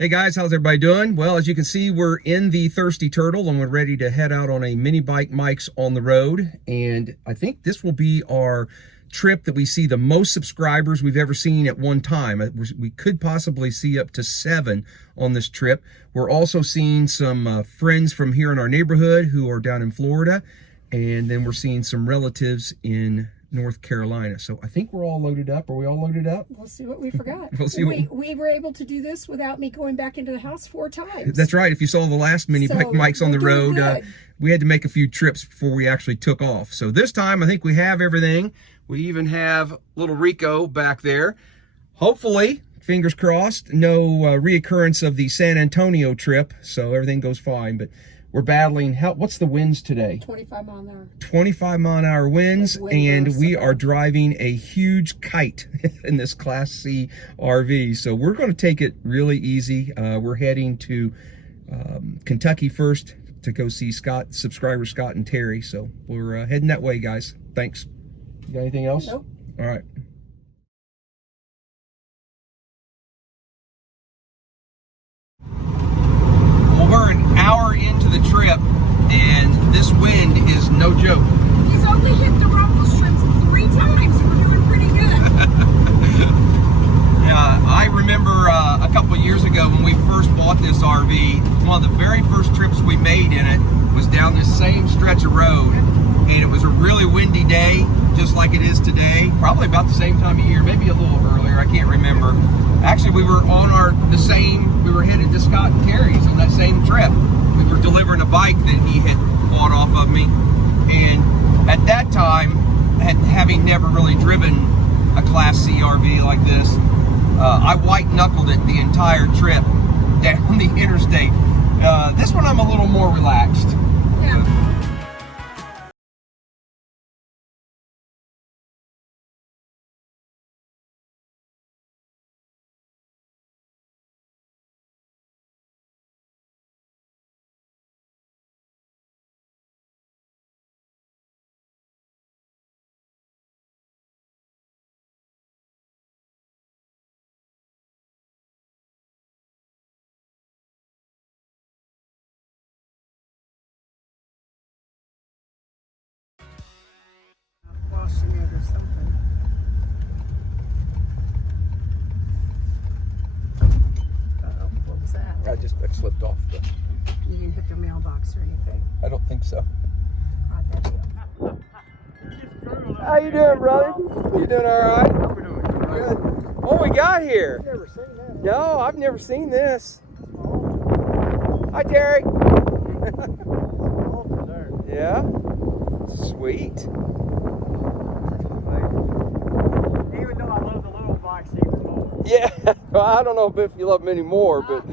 Hey guys, how's everybody doing? Well, as you can see, we're in the Thirsty Turtle and we're ready to head out on a mini bike Mike's on the road. And I think this will be our trip that we see the most subscribers we've ever seen at one time. We could possibly see up to 7 on this trip. We're also seeing some friends from here in our neighborhood who are down in Florida. And then we're seeing some relatives in North Carolina. So I think we're all loaded up. Are we all loaded up? We'll see what we forgot. We'll see we were able to do this without me going back into the house 4 times. That's right. If you saw the last mini bike Mike's on the road, we had to make a few trips before we actually took off. So this time I think we have everything. We even have little Rico back there. Hopefully, fingers crossed, no reoccurrence of the San Antonio trip. So everything goes fine. But we're battling, what's the winds today? 25 mile an hour. 25 mile an hour winds, and we are driving a huge kite in this Class C RV. So we're going to take it really easy. We're heading to Kentucky first to go see subscribers Scott and Terry. So we're heading that way, guys. Thanks. You got anything else? Nope. All right. We're an hour into the trip, and this wind is no joke. He's only hit the rumble strips 3 times. We're doing pretty good. Yeah, I remember a couple of years ago when we first bought this RV, one of the very first trips we made in it was down this same stretch of road, and it was a really windy day, just like it is today. Probably about the same time of year, maybe a little earlier, I can't remember. Actually, we were on we were headed to Scott and Terry's on that same trip. We were delivering a bike that he had bought off of me. And at that time, having never really driven a Class C RV like this, I white-knuckled it the entire trip down the interstate. This one I'm a little more relaxed. Yeah. Or something. What was that? I slipped off. You didn't hit the mailbox or anything. I don't think so. How you doing, brother? You doing all right? How we doing? Good. What we got here? Never seen that. No, I've never seen this. Hi, Terry. Yeah. Sweet. Even though I love the little bikes even more. Yeah. Well, I don't know if you love them anymore, but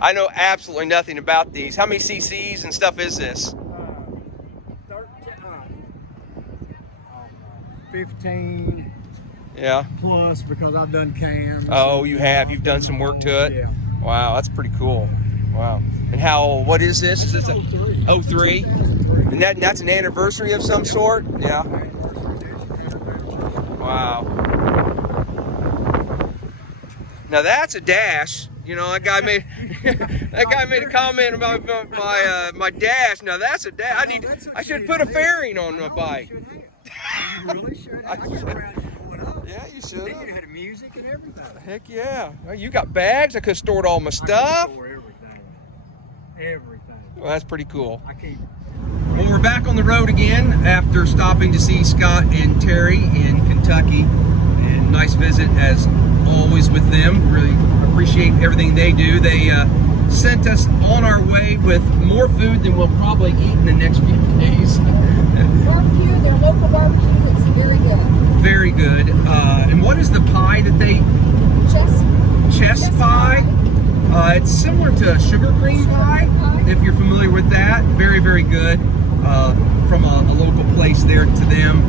I know absolutely nothing about these. How many cc's and stuff is this? 15. Yeah. Plus, because I've done cams. Oh, you have. You've done some work to it. Yeah. Wow, that's pretty cool. Wow. And what is this? Is this a 03? And that's an anniversary of some sort? Yeah. Wow. Now that's a dash. You know, that guy made a comment about my dash. Now that's a dash. I should put a fairing on my bike. You really should. Yeah, you should. You had music and everything. Heck yeah. Well, you got bags. I could have stored all my stuff. Everything. Well, that's pretty cool. I keep. Well, we're back on the road again after stopping to see Scott and Terry in Kentucky. And nice visit as always with them. Really appreciate everything they do. They sent us on our way with more food than we'll probably eat in the next few days. Barbecue, their local barbecue, it's very good. Very good. And what is the pie that they... Chess pie. It's similar to sugar cream pie, if you're familiar with that. Very, very good. From a local place there to them.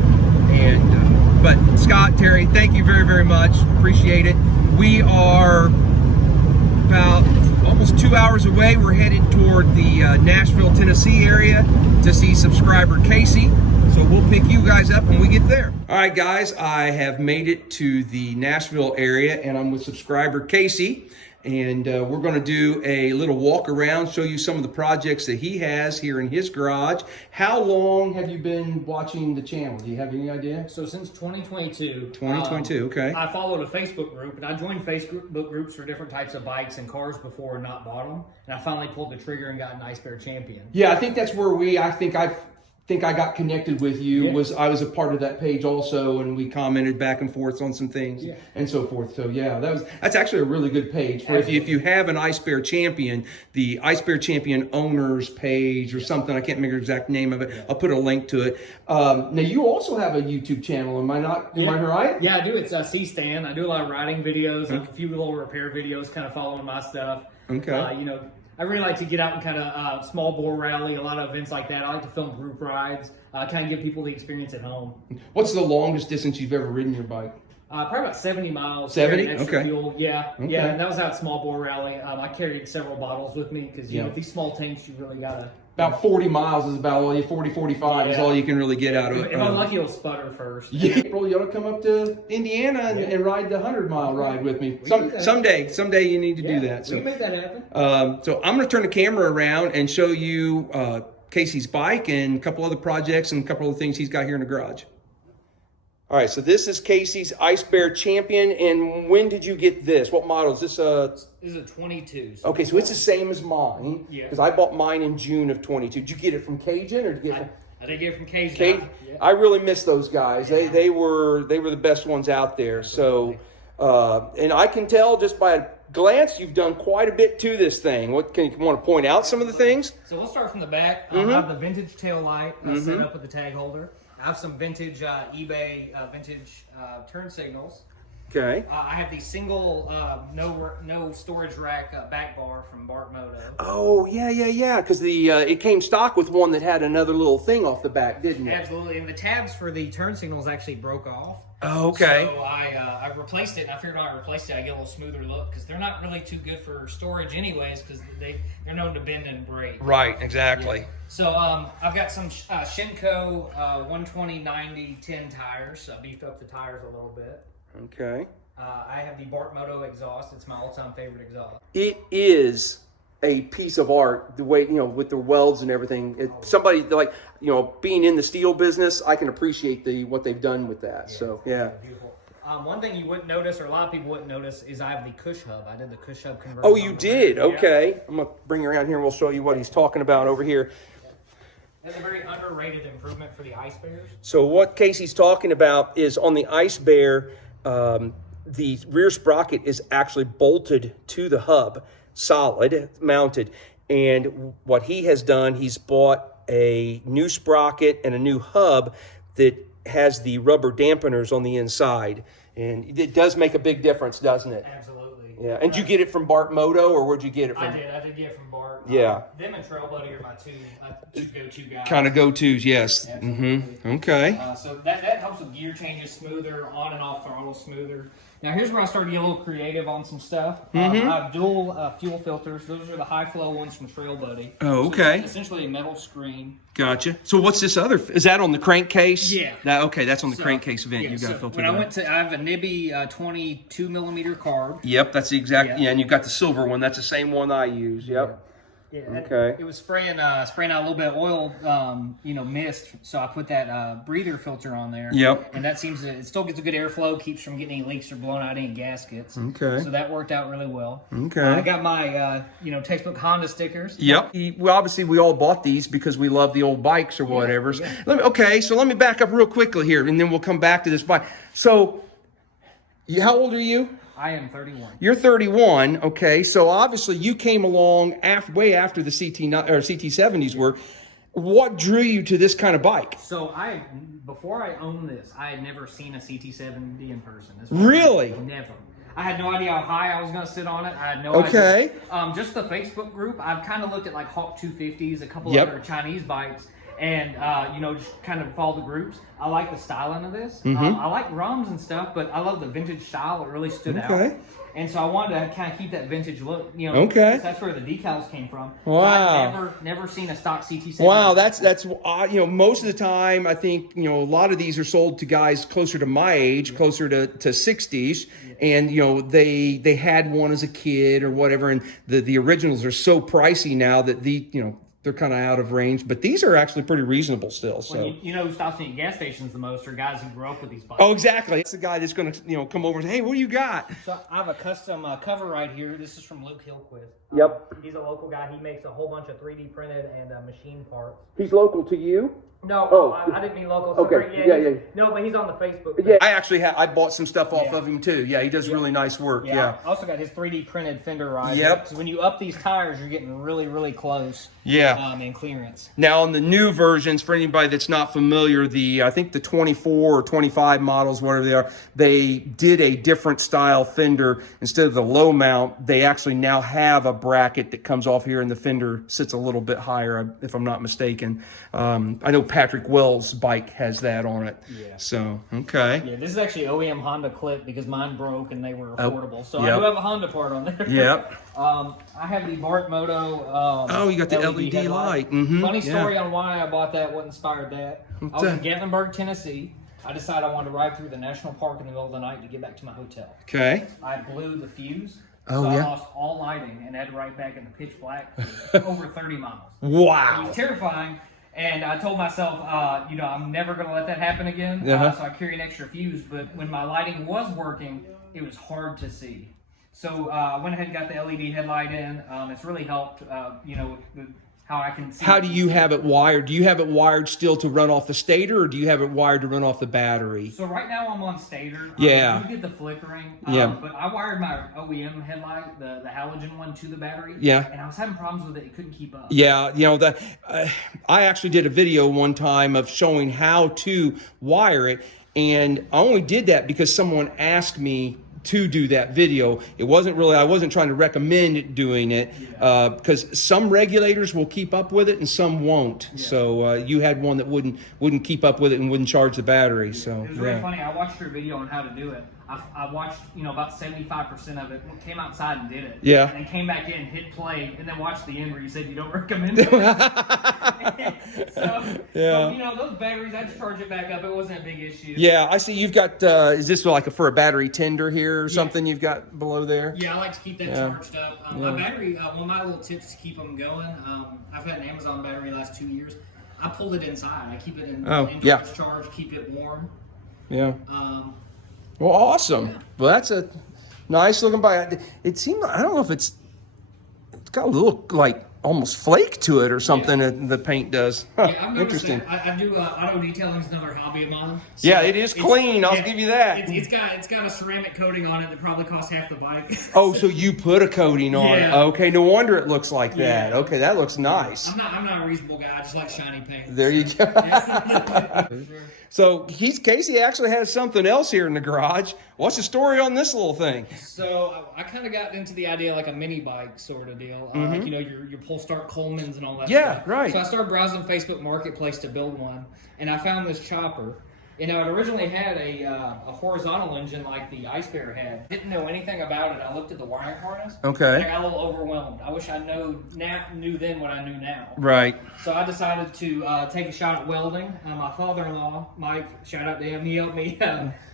And but Scott, Terry, thank you very, very much. Appreciate it. We are about almost 2 hours away. We're headed toward the Nashville, Tennessee area to see subscriber Casey. So we'll pick you guys up when we get there. All right, guys, I have made it to the Nashville area, and I'm with subscriber Casey. And we're going to do a little walk around, show you some of the projects that he has here in his garage. How long have you been watching the channel? Do you have any idea? So since 2022. 2022, okay. I followed a Facebook group, and I joined Facebook groups for different types of bikes and cars before and not bought them. And I finally pulled the trigger and got an Ice Bear Champion. Yeah, I think that's where I think I got connected with you. Yeah. I was a part of that page also, and we commented back and forth on some things and so forth. So yeah, that's actually a really good page for if you have an Ice Bear Champion, the Ice Bear Champion owners page or something. I can't remember the exact name of it. I'll put a link to it. Now you also have a YouTube channel. Am I right? Yeah, I do. It's C-Stan. I do a lot of riding videos, a few little repair videos, kind of following my stuff. Okay. You know, I really like to get out and kind of small bore rally, a lot of events like that. I like to film group rides, kind of give people the experience at home. What's the longest distance you've ever ridden your bike? Probably about 70 miles. 70? Extra Okay. Fuel. Yeah, okay. Yeah, and that was out small bore rally. I carried several bottles with me because, you know, with these small tanks, you really got to... About 40 miles is about all you, 45 is all you can really get out of it. If I'm lucky, it'll sputter first. Yeah, April, you ought to come up to Indiana and ride the 100-mile ride with me. Someday you need to do that. So we can make that happen. So I'm going to turn the camera around and show you Casey's bike and a couple other projects and a couple of things he's got here in the garage. All right, so this is Casey's Ice Bear Champion, and when did you get this? What model is this? This is a 22. Okay, so it's the same as mine. Yeah. Because I bought mine in June of 22. Did you get it from Cajun or did you get it from? I did get it from Cajun. Yeah. I really miss those guys. They were the best ones out there. So, and I can tell just by a glance you've done quite a bit to this thing. What can you want to point out some of the things? So we'll start from the back. I have the vintage tail light set up with the tag holder. I have some vintage eBay vintage turn signals. Okay. I have the single no storage rack back bar from Bart Moto. Oh yeah. Because it came stock with one that had another little thing off the back, didn't it? Absolutely. And the tabs for the turn signals actually broke off. Oh, okay. So I replaced it, and I figured when I replaced it, I get a little smoother look because they're not really too good for storage anyways because they're known to bend and break. Right. Exactly. Yeah. So I've got some Shinko 120/90/10 tires. So I beefed up the tires a little bit. Okay. I have the Bart Moto exhaust. It's my all-time favorite exhaust. It is a piece of art, the way, with the welds and everything. Somebody like, being in the steel business, I can appreciate what they've done with that. Yeah, so, yeah. Beautiful. One thing you wouldn't notice, or a lot of people wouldn't notice, is I have the Cush hub. I did the Cush hub conversion. Oh, you did? Okay. Yeah. I'm going to bring you around here and we'll show you what he's talking about over here. That's a very underrated improvement for the Ice Bears. So what Casey's talking about is on the Ice Bear, the rear sprocket is actually bolted to the hub, solid, mounted. And what he has done, he's bought a new sprocket and a new hub that has the rubber dampeners on the inside. And it does make a big difference, doesn't it? Absolutely. Yeah. And did you get it from Bart Moto, or where'd you get it from? I did get it from Bart. Yeah. Them and Trail Buddy are my two go-to guys. Kind of go-tos, yes. Mm-hmm. Okay. So that helps with gear changes smoother, on and off throttle smoother. Now here's where I started to get a little creative on some stuff. I have dual fuel filters. Those are the high flow ones from Trail Buddy. Oh, okay. So it's essentially a metal screen. Gotcha. So what's this other? Is that on the crankcase? Yeah. Okay, that's on the crankcase event. Yeah, You got a filter. When I have a Nibby 22mm carb. Yep, that's the exact. Yeah, and you've got the silver one. That's the same one I use. Yep. Yeah, okay. It was spraying out a little bit of oil, mist. So I put that breather filter on there. Yep. And that it still gets a good airflow, keeps from getting any leaks or blowing out any gaskets. Okay. So that worked out really well. Okay. I got my, textbook Honda stickers. Yep. Well, obviously we all bought these because we love the old bikes or whatever. Yeah. So let me back up real quickly here, and then we'll come back to this bike. So, how old are you? I am 31. You're 31, okay. So obviously you came along way after the CT70s were. What drew you to this kind of bike? So before I owned this, I had never seen a CT70 in person. Really? Never. I had no idea how high I was going to sit on it. I had no idea. Just the Facebook group, I've kind of looked at like Hawk 250s, a couple other Chinese bikes, and you know, just kind of follow the groups. I like the styling of this. Mm-hmm. I like ROMs and stuff, but I love the vintage style. It really stood Okay. out. And so I wanted to kind of keep that vintage look, you know. Okay. That's where the decals came from. Wow. So I've never seen a stock CT7. Wow, that's you know, most of the time I think, you know, a lot of these are sold to guys closer to my age, closer to 60s, and you know, they had one as a kid or whatever, and the originals are so pricey now that you know, they're kind of out of range, but these are actually pretty reasonable still. So well, you know who stops me at gas stations the most are guys who grew up with these bikes. oh, exactly. It's the guy that's going to, you know, come over and say, hey, what do you got? So I have a custom cover right here. This is from Luke Hillquist. Yep. He's a local guy. He makes a whole bunch of 3D printed and machine parts. He's local to you? No, Oh. I didn't mean local. So Okay, yeah. No, but he's on the Facebook page. Yeah, I actually I bought some stuff off Yeah. of him too. Yeah, he does really nice work. Yeah. I also got his 3D printed fender riser. Yep. So when you up these tires, you're getting really, really close. Yeah. In clearance. Now on the new versions, for anybody that's not familiar, I think the 24 or 25 models, whatever they are, they did a different style fender. Instead of the low mount, they actually now have a bracket that comes off here, and the fender sits a little bit higher, if I'm not mistaken. I know Patrick Wells' bike has that on it. Yeah. So okay. Yeah, this is actually OEM Honda clip because mine broke and they were affordable. So yep. I do have a Honda part on there. Yep. I have the Bart Moto. Oh, you got the LED light. Mm-hmm. Funny story on why I bought that, what inspired that. I was in Gatlinburg, Tennessee. I decided I wanted to ride through the national park in the middle of the night to get back to my hotel. Okay. I blew the fuse. Oh, so yeah. I lost all lighting and had to ride back in the pitch black for over 30 miles. It Wow. was terrifying. And I told myself, you know, I'm never going to let that happen again. Uh-huh. So I carry an extra fuse. But when my lighting was working, it was hard to see. So I went ahead and got the LED headlight in. It's really helped, you know, with how I can see. How do you have it wired? Do you have it wired still to run off the stator, or do you have it wired to run off the battery? So right now I'm on stator. Yeah. You get the flickering. Yeah. But I wired my OEM headlight, the halogen one, to the battery. Yeah. And I was having problems with it. It couldn't keep up. Yeah, you know, that I actually did a video one time of showing how to wire it, and I only did that because someone asked me to do that video. It wasn't really, I wasn't trying to recommend doing it, because some regulators will keep up with it and some won't. Yeah. So you had one that wouldn't keep up with it and wouldn't charge the battery. So it was really funny. I watched your video on how to do it. I watched, you know, about 75% of it. Came outside and did it. Yeah. And came back in, hit play, and then watched the end where you said you don't recommend it. So, Yeah. you know, those batteries, I just charge it back up. It wasn't a big issue. Yeah, I see you've got, is this like for a battery tender here or something you've got below there? Yeah, I like to keep that charged up. My battery, one of my little tips to keep them going, I've had an Amazon battery the last 2 years. I pulled it inside. I keep it in charge, keep it warm. Yeah. Well, awesome. Yeah. Well, that's a nice looking bike. It seemed, I don't know if it's got a little like almost flake to it or something that the paint does. Huh, yeah, I've interesting. That. I do auto detailing is another hobby of mine. So yeah, it is clean. I'll give you that. It's got a ceramic coating on it that probably costs half the bike. Oh, so you put a coating on it? Okay, no wonder it looks like that. Yeah. Okay, that looks nice. I'm not a reasonable guy. I just like shiny paint. There you go. So Casey actually has something else here in the garage. What's the story on this little thing? So I kind of got into the idea like a mini bike sort of deal. Like, you know, your pull start Coleman's and all that stuff. Yeah, right. So I started browsing Facebook Marketplace to build one, and I found this chopper. You know, it originally had a horizontal engine like the Ice Bear had. Didn't know anything about it. I looked at the wiring harness. Okay. And I got a little overwhelmed. I wish I knew then what I knew now. Right. So I decided to take a shot at welding. My father-in-law, Mike, shout out to him, he helped me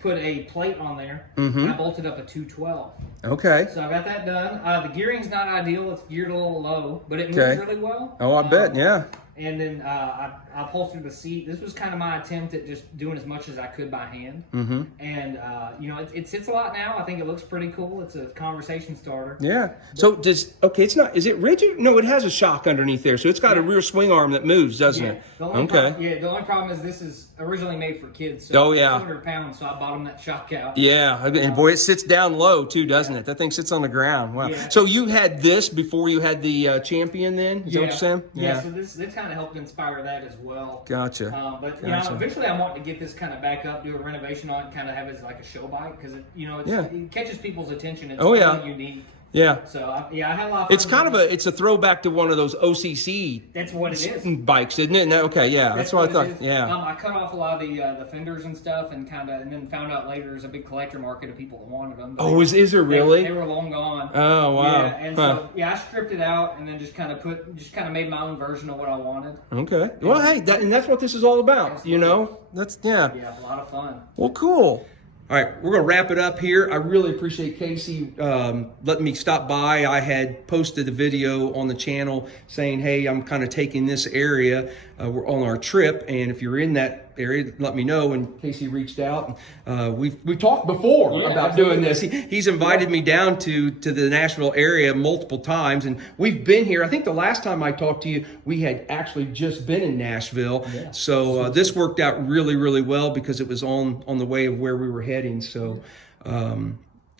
put a plate on there. And I bolted up a 212. Okay. So I got that done. The gearing's not ideal. It's geared a little low, but it moves really well. Oh, I bet, yeah. And then I upholstered the seat. This was kind of my attempt at just doing as much as I could by hand. And, you know, it sits a lot now. I think it looks pretty cool. It's a conversation starter. Yeah. So it's not, is it rigid? No, it has a shock underneath there. So it's got a rear swing arm that moves, doesn't it? The only problem is this is originally made for kids. So 200 pounds, so I bought them that shock out. Yeah. And boy, it sits down low too, doesn't it? That thing sits on the ground. Wow. Yeah. So you had this before you had the Champion then? Is that what you're saying? Yeah. So this kind of helped inspire that as well. Gotcha. But you know, eventually I want to get this kind of back up, do a renovation on it, kind of have it as like a show bike because it catches people's attention. It's really unique. Yeah. So yeah, I had a lot of fun. It's kind of it's a throwback to one of those OCC. That's what it is. Bikes, isn't it? No, okay, yeah, that's what I thought. Yeah. I cut off a lot of the fenders and stuff, and then found out later there's a big collector market of people that wanted them. Oh, is there really? They were long gone. Oh wow. Yeah, and so I stripped it out and then just kind of made my own version of what I wanted. Okay. Well, hey, that's what this is all about. Absolutely. You know, that's yeah. Yeah, a lot of fun. Well, cool. All right, we're going to wrap it up here. I really appreciate Casey letting me stop by. I had posted a video on the channel saying, hey, I'm kind of taking this area. We're on our trip, and if you're in that area, let me know. And Casey reached out. We've talked before about doing this. He's invited me down to the Nashville area multiple times, and we've been here. I think the last time I talked to you, we had actually just been in Nashville. Yeah. So this worked out really, really well because it was on the way of where we were heading. So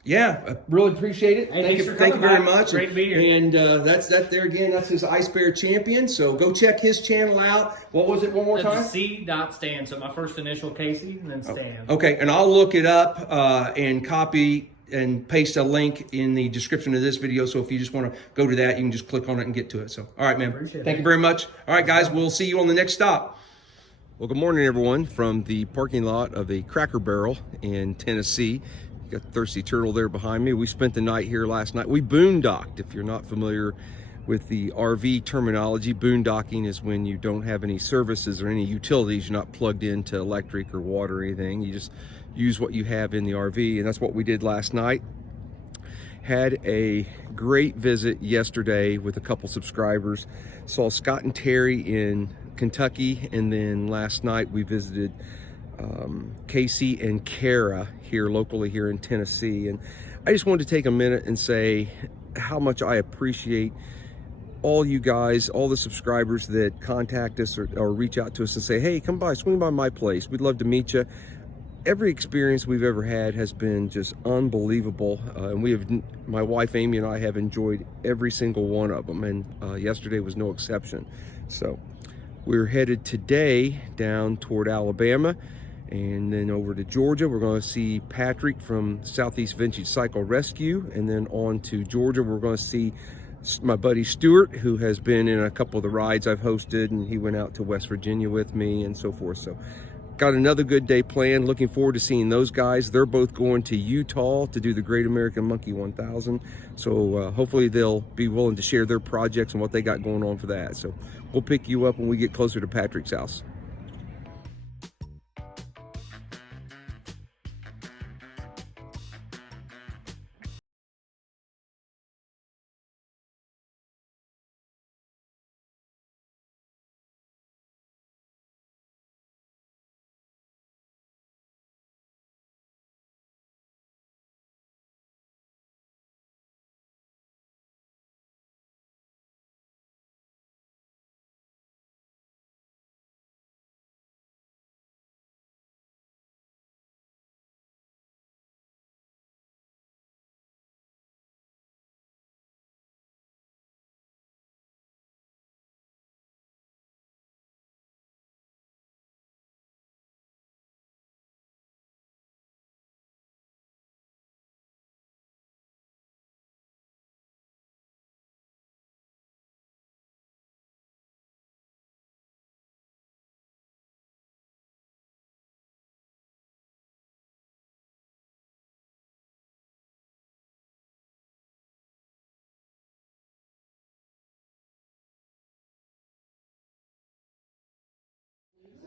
yeah, I really appreciate it. Hey, thank you very much. Great to be here. And that's that there again. That's his Ice Bear Champion. So go check his channel out. What was it one more time? C.Stan. So my first initial Casey and then Stan. Okay, and I'll look it up and copy and paste a link in the description of this video. So if you just want to go to that, you can just click on it and get to it. So, all right, man. Thank you very much. All right, guys, we'll see you on the next stop. Well, good morning, everyone, from the parking lot of a Cracker Barrel in Tennessee. Got Thirsty Turtle there behind me. We spent the night here last night. We boondocked. If you're not familiar with the RV terminology, boondocking is when you don't have any services or any utilities. You're not plugged into electric or water or anything. You just use what you have in the RV, and that's what we did last night. Had a great visit yesterday with a couple subscribers. Saw Scott and Terry in Kentucky, and then last night we visited Casey and Kara here locally here in Tennessee. And I just wanted to take a minute and say how much I appreciate all you guys, all the subscribers that contact us or reach out to us and say, hey, come by, swing by my place. We'd love to meet you. Every experience we've ever had has been just unbelievable. And my wife Amy and I have enjoyed every single one of them. And yesterday was no exception. So we're headed today down toward Alabama and then over to Georgia. We're going to see Patrick from Southeast Vintage Cycle Rescue, and then on to Georgia. We're going to see my buddy Stuart, who has been in a couple of the rides I've hosted, and he went out to West Virginia with me and so forth. So got another good day planned. Looking forward to seeing those guys. They're both going to Utah to do the Great American Monkey 1000. So hopefully they'll be willing to share their projects and what they got going on for that. So we'll pick you up when we get closer to Patrick's house.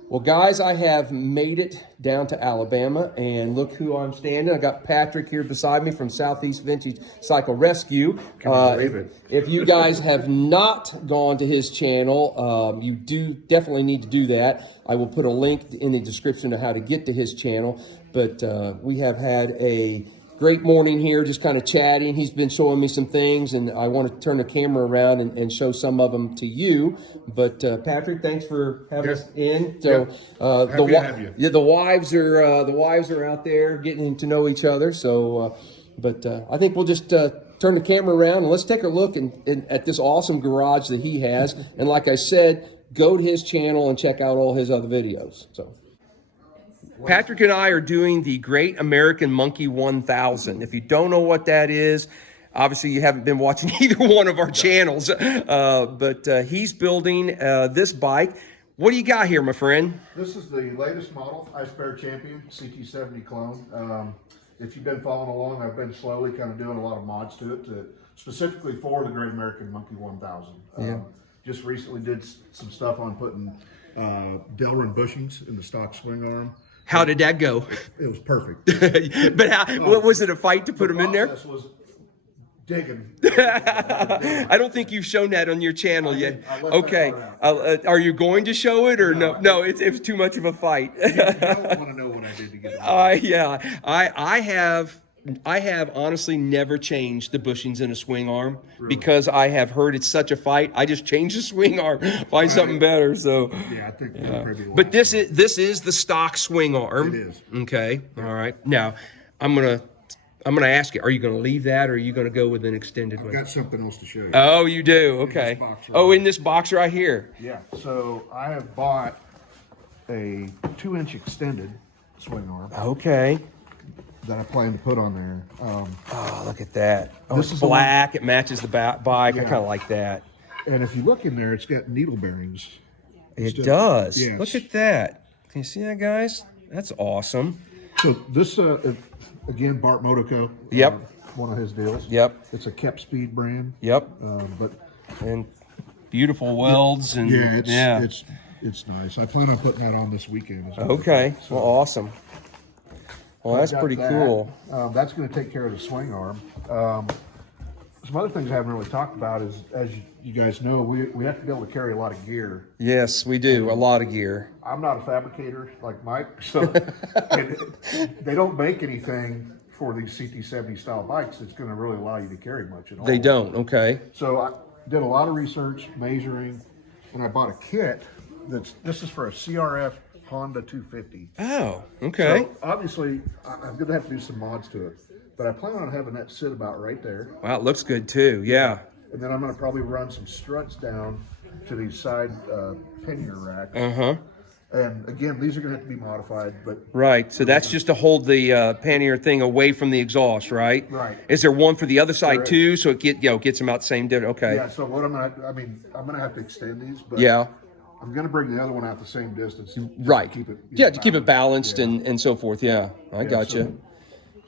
Well, guys, I have made it down to Alabama, and look who I'm standing. I got Patrick here beside me from Southeast Vintage Cycle Rescue. If you guys have not gone to his channel, you do definitely need to do that. I will put a link in the description of how to get to his channel. But we have had a great morning here, just kind of chatting. He's been showing me some things, and I want to turn the camera around and show some of them to you. But Patrick, thanks for having us in. So Happy to have you. the wives are out there getting to know each other. So, but I think we'll just turn the camera around and let's take a look at this awesome garage that he has. And like I said, go to his channel and check out all his other videos. So. Patrick and I are doing the Great American Monkey 1000. If you don't know what that is, obviously you haven't been watching either one of our channels, but he's building this bike. What do you got here, my friend? This is the latest model, Ice Bear Champion, CT70 clone. If you've been following along, I've been slowly kind of doing a lot of mods to it, specifically for the Great American Monkey 1000. Just recently did some stuff on putting Delrin bushings in the stock swing arm. How did that go? It was perfect. But what was it, a fight to put them in there? The process was digging. I don't think you've shown that on your channel yet. I left Okay. that part out. Are you going to show it or no? No, it's too much of a fight. You don't want to know what I did to get it. Yeah. I have honestly never changed the bushings in a swing arm because I have heard it's such a fight. I just change the swing arm, find something better. So Yeah, I think but this is the stock swing arm. It is. Okay. All right. Now I'm gonna ask you, are you gonna leave that or are you gonna go with an extended I've one? got something else to show you. Oh, you do? Okay. box right Oh, here. in this box right here. Yeah, so I have bought a 2-inch extended swing arm Okay. that I plan to put on there. Oh, look at that. Oh, This it's is the black. It matches the bike. I Yeah. kind of like that. And if you look in there, it's got needle bearings. It Still- does. yes. Look at that. Can you see that, guys? That's awesome. So this, again, Bart Motoco. Yep. One of his deals. Yep. It's a Kep Speed brand. Yep. But And beautiful welds and yeah, it's nice. I plan on putting that on this weekend as well. Okay. So Well, awesome. Well, that's I've got pretty that. cool. That's going to take care of the swing arm. Some other things I haven't really talked about is, as you guys know, we have to be able to carry a lot of gear. Yes, we do. A lot of gear. I'm not a fabricator like Mike, so and they don't make anything for these CT70 style bikes that's going to really allow you to carry much at all. They don't. Okay. So I did a lot of research, measuring, and I bought a kit this is for a CRF Honda 250. Oh, okay. So obviously, I'm going to have to do some mods to it, but I plan on having that sit about right there. Wow, it looks good too. Yeah. And then I'm going to probably run some struts down to these side pannier racks. Uh-huh. And again, these are going to have to be modified, but Right. So that's just to hold the pannier thing away from the exhaust, right? Right. Is there one for the other side There is. too? So it gets them out the same distance. Okay. yeah. So what I'm going to, I'm going to have to extend these, but Yeah. I'm going to bring the other one out the same distance. just to Right. keep it, Yeah, to keep it balanced Yeah. and so forth. Yeah, I Yeah, got so- you.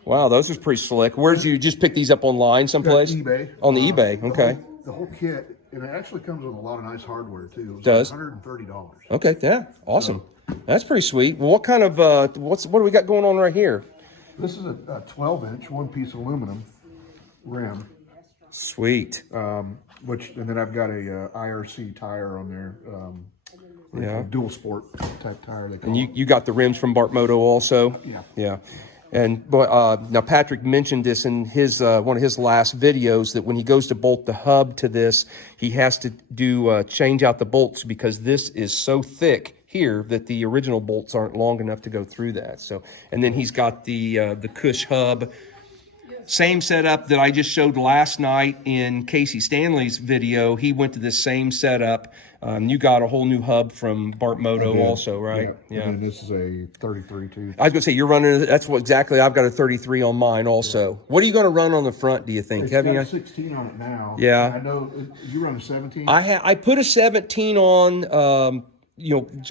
Wow, those are pretty slick. Where did you just pick these up online someplace? eBay. On the eBay. Okay. The whole kit, and it actually comes with a lot of nice hardware too. It was Does. like $130. Okay. Yeah. Awesome. That's pretty sweet. Well, what kind of what do we got going on right here? This is a 12-inch one-piece aluminum rim, Sweet. and then I've got a IRC tire on there. Yeah. Dual sport type tire. They call And it. you got the rims from Bart Moto also? Yeah. Yeah. And now Patrick mentioned this in his one of his last videos, that when he goes to bolt the hub to this, he has to do change out the bolts because this is so thick here that the original bolts aren't long enough to go through that. So, and then he's got the Cush hub. Same setup that I just showed last night in Casey Stanley's video. He went to the same setup. You got a whole new hub from Bart Moto Yeah. also, right? Yeah. And then this is a 33 tooth. I was gonna say you're running. That's what exactly. I've got a 33 on mine also. What are you gonna run on the front? Do you think? It's Have got you? a 16 on it now. Yeah. I know you run a 17. I put a 17 on.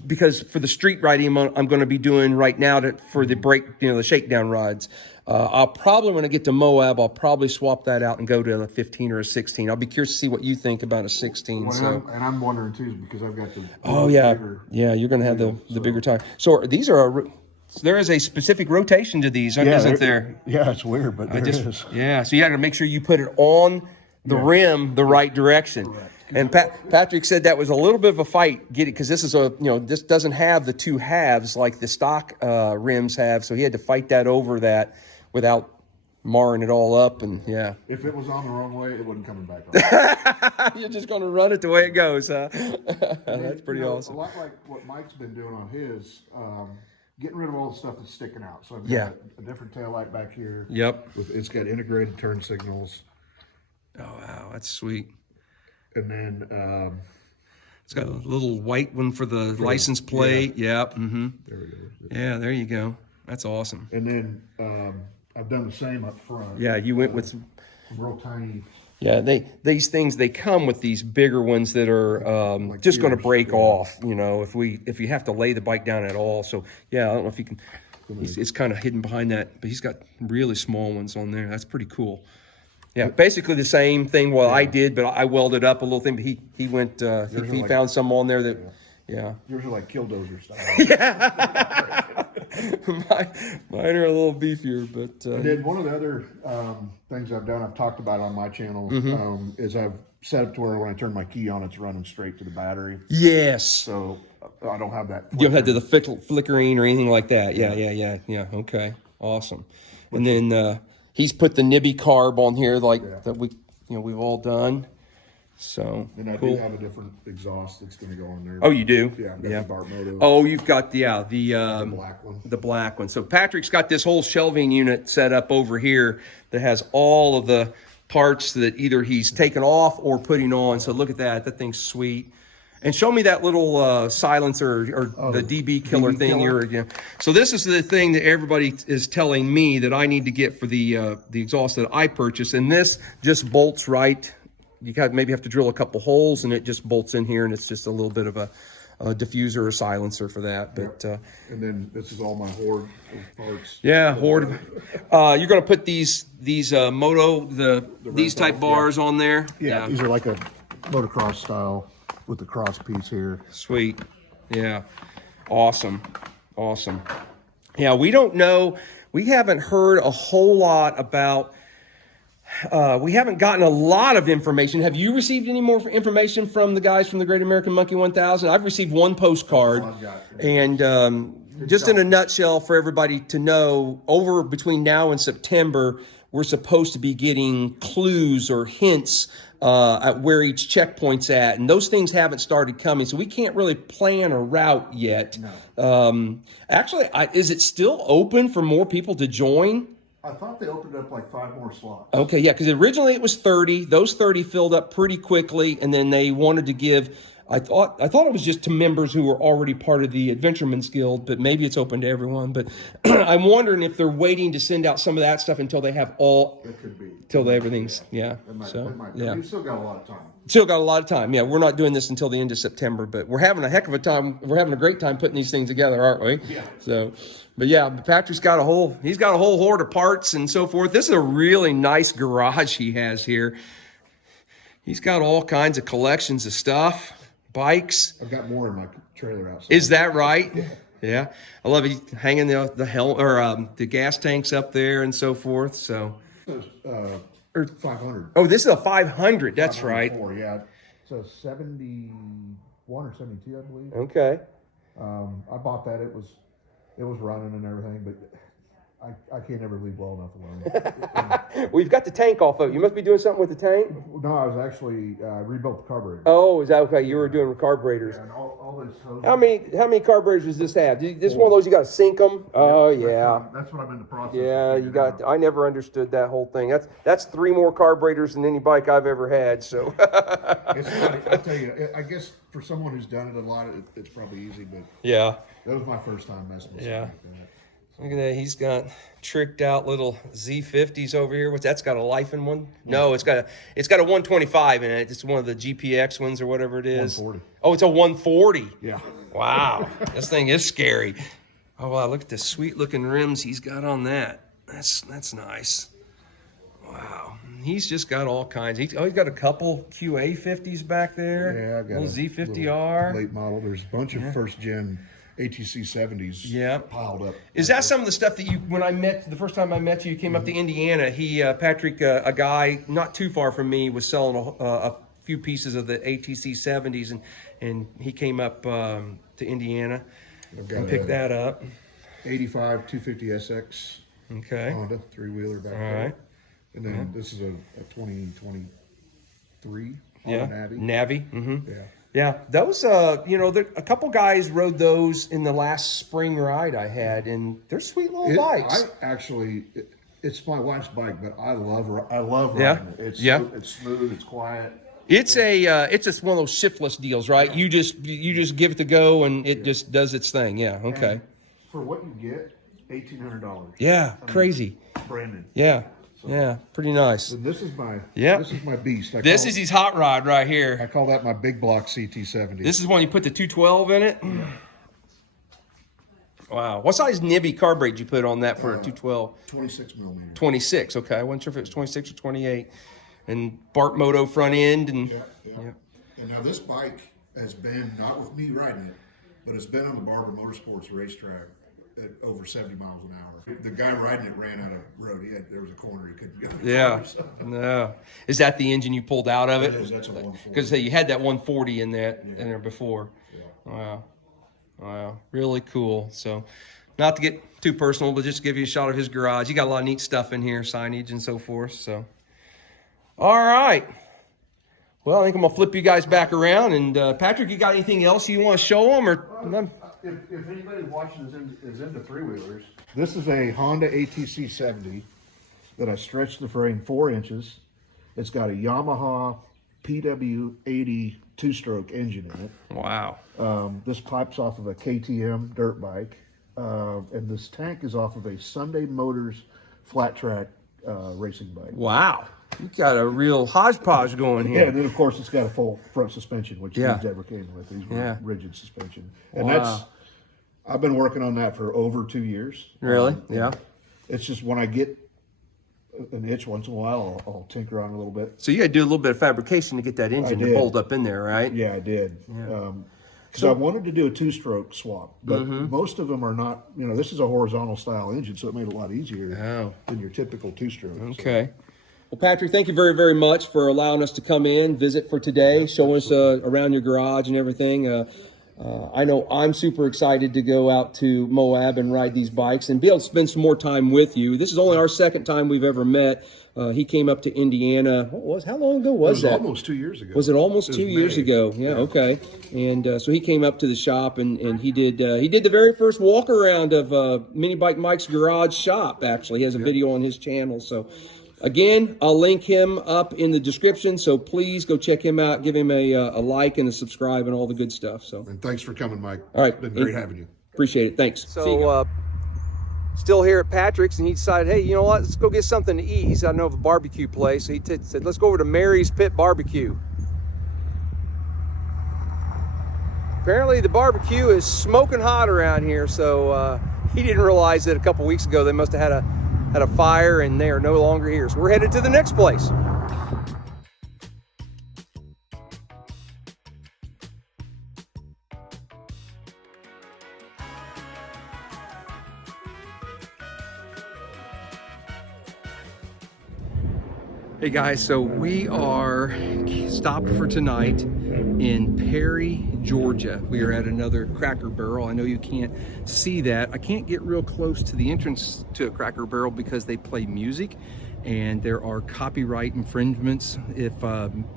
Because for the street riding I'm going to be doing right now for the break, the shakedown rides. I'll probably, when I get to Moab, I'll probably swap that out and go to a 15 or a 16. I'll be curious to see what you think about a 16. I'm wondering too, because I've got the Bigger, you're going to have the bigger tire. So these are there is a specific rotation to these, isn't there? Yeah, it's weird, but there is. Yeah, so you got to make sure you put it on the rim the right direction. Correct. And Patrick said that was a little bit of a fight, because this is this doesn't have the two halves like the stock rims have, so he had to fight that over that without marring it all up. And yeah, If it was on the wrong way, it wasn't coming back on. you're just gonna run it the way it goes, huh? That's pretty awesome. A lot like what Mike's been doing on his, getting rid of all the stuff that's sticking out. So I've got Yeah. a different tail light back here. Yep. It's got integrated turn signals, Oh wow, that's sweet. and then It's got a little white one for the license plate. Yeah. Mm-hmm. there we go. Yeah, there you go. That's awesome. And then I've done the same up front. Yeah, you went with real tiny. Yeah, these things, they come with these bigger ones that are Like just going to gears, break yeah. off, you know, if you have to lay the bike down at all. So yeah, I don't know if you can. It's kind of hidden behind that, but he's got really small ones on there. That's pretty cool. Yeah, basically the same thing. Well, I did, but I welded up a little thing. But he went. He like, found some on there that. Yeah. Yours are like Killdozer style. Mine are a little beefier, but. And then one of the other things I've done, I've talked about on my channel, is I've set up to where when I turn my key on, it's running straight to the battery. Yes. So I don't have that. You don't have the flickering or anything like that. Yeah. Okay. Awesome. And then he's put the Nibby carb on here that we've all done. So And I cool. do have a different exhaust that's going to go on there. Oh, you do? Yeah, I've got the Barmoto. Oh, you've got the black one. The black one. So Patrick's got this whole shelving unit set up over here that has all of the parts that either he's taken off or putting on. So look at that. That thing's sweet. And show me that little silencer or the DB killer DB thing killer? here. So this is the thing that everybody is telling me that I need to get for the exhaust that I purchased. And this just bolts right. You maybe have to drill a couple holes, and it just bolts in here, and it's just a little bit of a diffuser or silencer for that. But and then this is all my Horde of parts. yeah, Horde. You're going to put these Moto these type bars on there. Yeah, these are like a motocross style with the cross piece here. Sweet. Yeah. Awesome. Yeah, we don't know. We haven't heard a whole lot about. We haven't gotten a lot of information. Have you received any more information from the guys from the Great American Monkey 1000? I've received one postcard. And just in a nutshell for everybody to know, over between now and September, we're supposed to be getting clues or hints at where each checkpoint's at. And those things haven't started coming. So we can't really plan a route yet. No. Actually, is it still open for more people to join? I thought they opened up like 5 more slots. Okay, yeah, because originally it was 30. Those 30 filled up pretty quickly, and then they wanted to give. I thought it was just to members who were already part of the Adventuremen's Guild, but maybe it's open to everyone. But I'm wondering if they're waiting to send out some of that stuff until they have all. It could be. Till everything's yeah. Yeah. We've still got a lot of time. Still got a lot of time. Yeah, we're not doing this until the end of September, but we're having a heck of a time. We're having a great time putting these things together, aren't we? Yeah. So, but yeah, Patrick's got a whole horde of parts and so forth. This is a really nice garage he has here. He's got all kinds of collections of stuff, bikes. I've got more in my trailer outside. Is that right? Yeah. I love it. Hanging the helm or the gas tanks up there and so forth. So. 500. Oh, this is a 500. That's right. Yeah. So 71 or 72, I believe. Okay. I bought that. It was running and everything, but I can't ever leave well enough alone. We've got the tank off of it. You must be doing something with the tank? No, I was actually rebuilt the carburetor. Oh, is that okay? You were doing carburetors. Yeah, and all this hoses. How many carburetors does this have? This is one of those you got to sink them. Oh yeah. That's what I'm in the process. Yeah, of you got. out. I never understood that whole thing. That's 3 more carburetors than any bike I've ever had. So. It's funny. I'll tell you. I guess for someone who's done it a lot, it's probably easy, but Yeah. that was my first time messing with something like that. Look at that. He's got tricked out little Z50s over here. That's got a life in one? No, it's got a 125 in it. It's one of the GPX ones or whatever it is. 140. Oh, it's a 140. Yeah. Wow. This thing is scary. Oh wow, look at the sweet looking rims he's got on that. That's nice. Wow. He's just got all kinds. He's got a couple QA50s back there. Yeah, I've got little Z50R. late model. There's a bunch of first gen ATC 70s piled up. Is that some of the stuff that the first time I met you, you came up to Indiana, Patrick, a guy not too far from me was selling a few pieces of the ATC 70s and he came up to Indiana and picked that up. 85 250 SX. Okay. Honda 3-wheeler back there. All right. And then this is a 2023 Navi. Navi. Mm-hmm. Yeah. Yeah, those, a couple guys rode those in the last spring ride I had, and they're sweet little bikes. It's my wife's bike, but I love riding it. It's smooth, it's quiet. It's just one of those shiftless deals, right? You just give it the go, and it just does its thing. Yeah, okay. And for what you get, $1,800. Yeah, crazy. Brand new. Yeah. So. Yeah, pretty nice. And this is my beast. This is his hot rod right I here. call that my big block CT70. This is when you put the 212 in it. Wow. What size nibby carburetor did you put on that for a 212? 26 millimeter. 26. Okay, I wasn't sure if it was 26 or 28. And Bart Moto front end and. Yeah. And now this bike has been, not with me riding it, but it's been on the Barber Motorsports racetrack at over 70 miles an hour. The guy riding it ran out of road. There was a corner he couldn't go. Yeah. No. Is that the engine you pulled out of it? It is. That's a 140. Because you had that 140 in that in there before. Yeah. Wow. Wow. Really cool. So, not to get too personal, but just to give you a shot of his garage. You got a lot of neat stuff in here, signage and so forth. So, all right. Well, I think I'm gonna flip you guys back around. And Patrick, you got anything else you want to show them, or? If anybody watching is into three-wheelers, this is a Honda ATC 70 that I stretched the frame 4 inches. It's got a Yamaha PW80 two-stroke engine in it. Wow. This pipes off of a KTM dirt bike, and this tank is off of a Sunday Motors flat track racing bike. Wow. You got a real hodgepodge going Yeah, here. and then of course it's got a full front suspension, which these ever came with. These were rigid suspension, and I've been working on that for over 2 years. Really? Yeah. It's just when I get an itch once in a while, I'll tinker on it a little bit. So you got to do a little bit of fabrication to get that engine to bolt up in there, right? Yeah, I did. Because I wanted to do a two-stroke swap, but most of them are not. You know, this is a horizontal style engine, so it made it a lot easier than your typical two-stroke. Okay. Well, Patrick, thank you very, very much for allowing us to come in, visit for today, show us around your garage and everything. I know I'm super excited to go out to Moab and ride these bikes and be able to spend some more time with you. This is only our second time we've ever met. He came up to Indiana. How long ago was that? Almost 2 years ago. Was it almost 2 years ago? Yeah, okay. And so he came up to the shop and he did the very first walk around of MiniBike Mike's garage shop. Actually, he has a video on his channel. So. Again, I'll link him up in the description, so please go check him out. Give him a like and a subscribe and all the good stuff. So, and thanks for coming, Mike. All right. It's been great having you. Appreciate it. Thanks. So, still here at Patrick's, and he decided, hey, you know what? Let's go get something to eat. He said, I know of a barbecue place. So he said, let's go over to Mary's Pit Barbecue. Apparently, the barbecue is smoking hot around here, so he didn't realize that a couple weeks ago they must have had a fire and they are no longer here. So we're headed to the next place. Hey guys, so we are stopped for tonight in Perry, Georgia. We are at another Cracker Barrel. I know you can't see that. I can't get real close to the entrance to a Cracker Barrel because they play music and there are copyright infringements if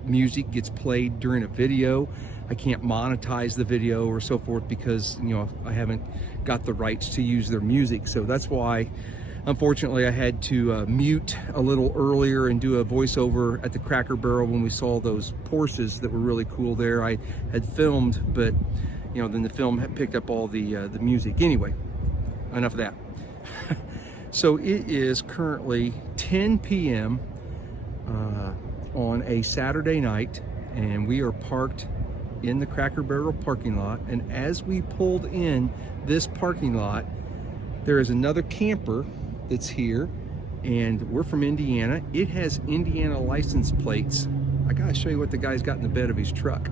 music gets played during a video. I can't monetize the video or so forth because, you know, I haven't got the rights to use their music. So that's why, unfortunately, I had to mute a little earlier and do a voiceover at the Cracker Barrel when we saw those Porsches that were really cool there. I had filmed, but you know, then the film had picked up all the music. Anyway, enough of that. So it is currently 10 p.m. On a Saturday night, and we are parked in the Cracker Barrel parking lot. And as we pulled in this parking lot, there is another camper that's here, and we're from Indiana. It has Indiana license plates. I gotta show you what the guy's got in the bed of his truck.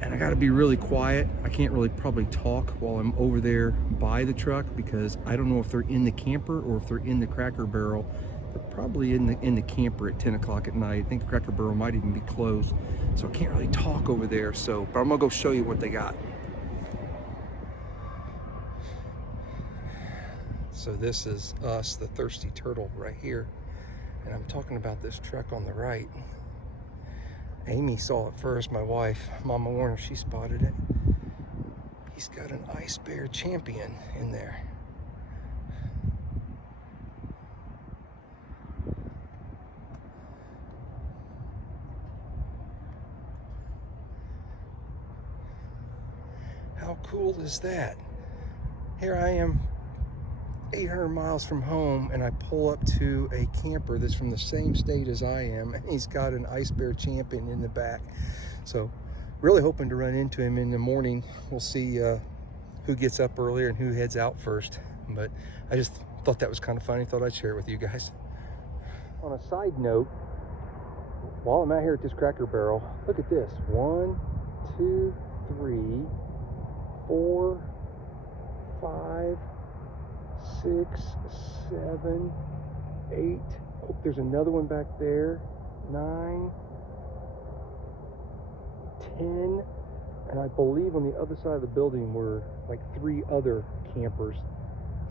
And I gotta be really quiet. I can't really probably talk while I'm over there by the truck because I don't know if they're in the camper or if they're in the Cracker Barrel. They're probably in the camper at 10 o'clock at night. I think the Cracker Barrel might even be closed. So I can't really talk over there. So, but I'm gonna go show you what they got. So this is us, the Thirsty Turtle, right here. And I'm talking about this truck on the right. Amy saw it first, my wife, Mama Warner, she spotted it. He's got an Ice Bear Champion in there. How cool is that? Here I am 800 miles from home, and I pull up to a camper that's from the same state as I am, and he's got an Ice Bear Champion in the back. So really hoping to run into him in the morning. We'll see who gets up earlier and who heads out first. But I just thought that was kind of funny. Thought I'd share it with you guys. On a side note, while I'm out here at this Cracker Barrel, look at this. 1, 2, 3, 4, 5, 6, 7, 8. Oh, there's another one back there. 9, 10, and I believe on the other side of the building were like 3 other campers.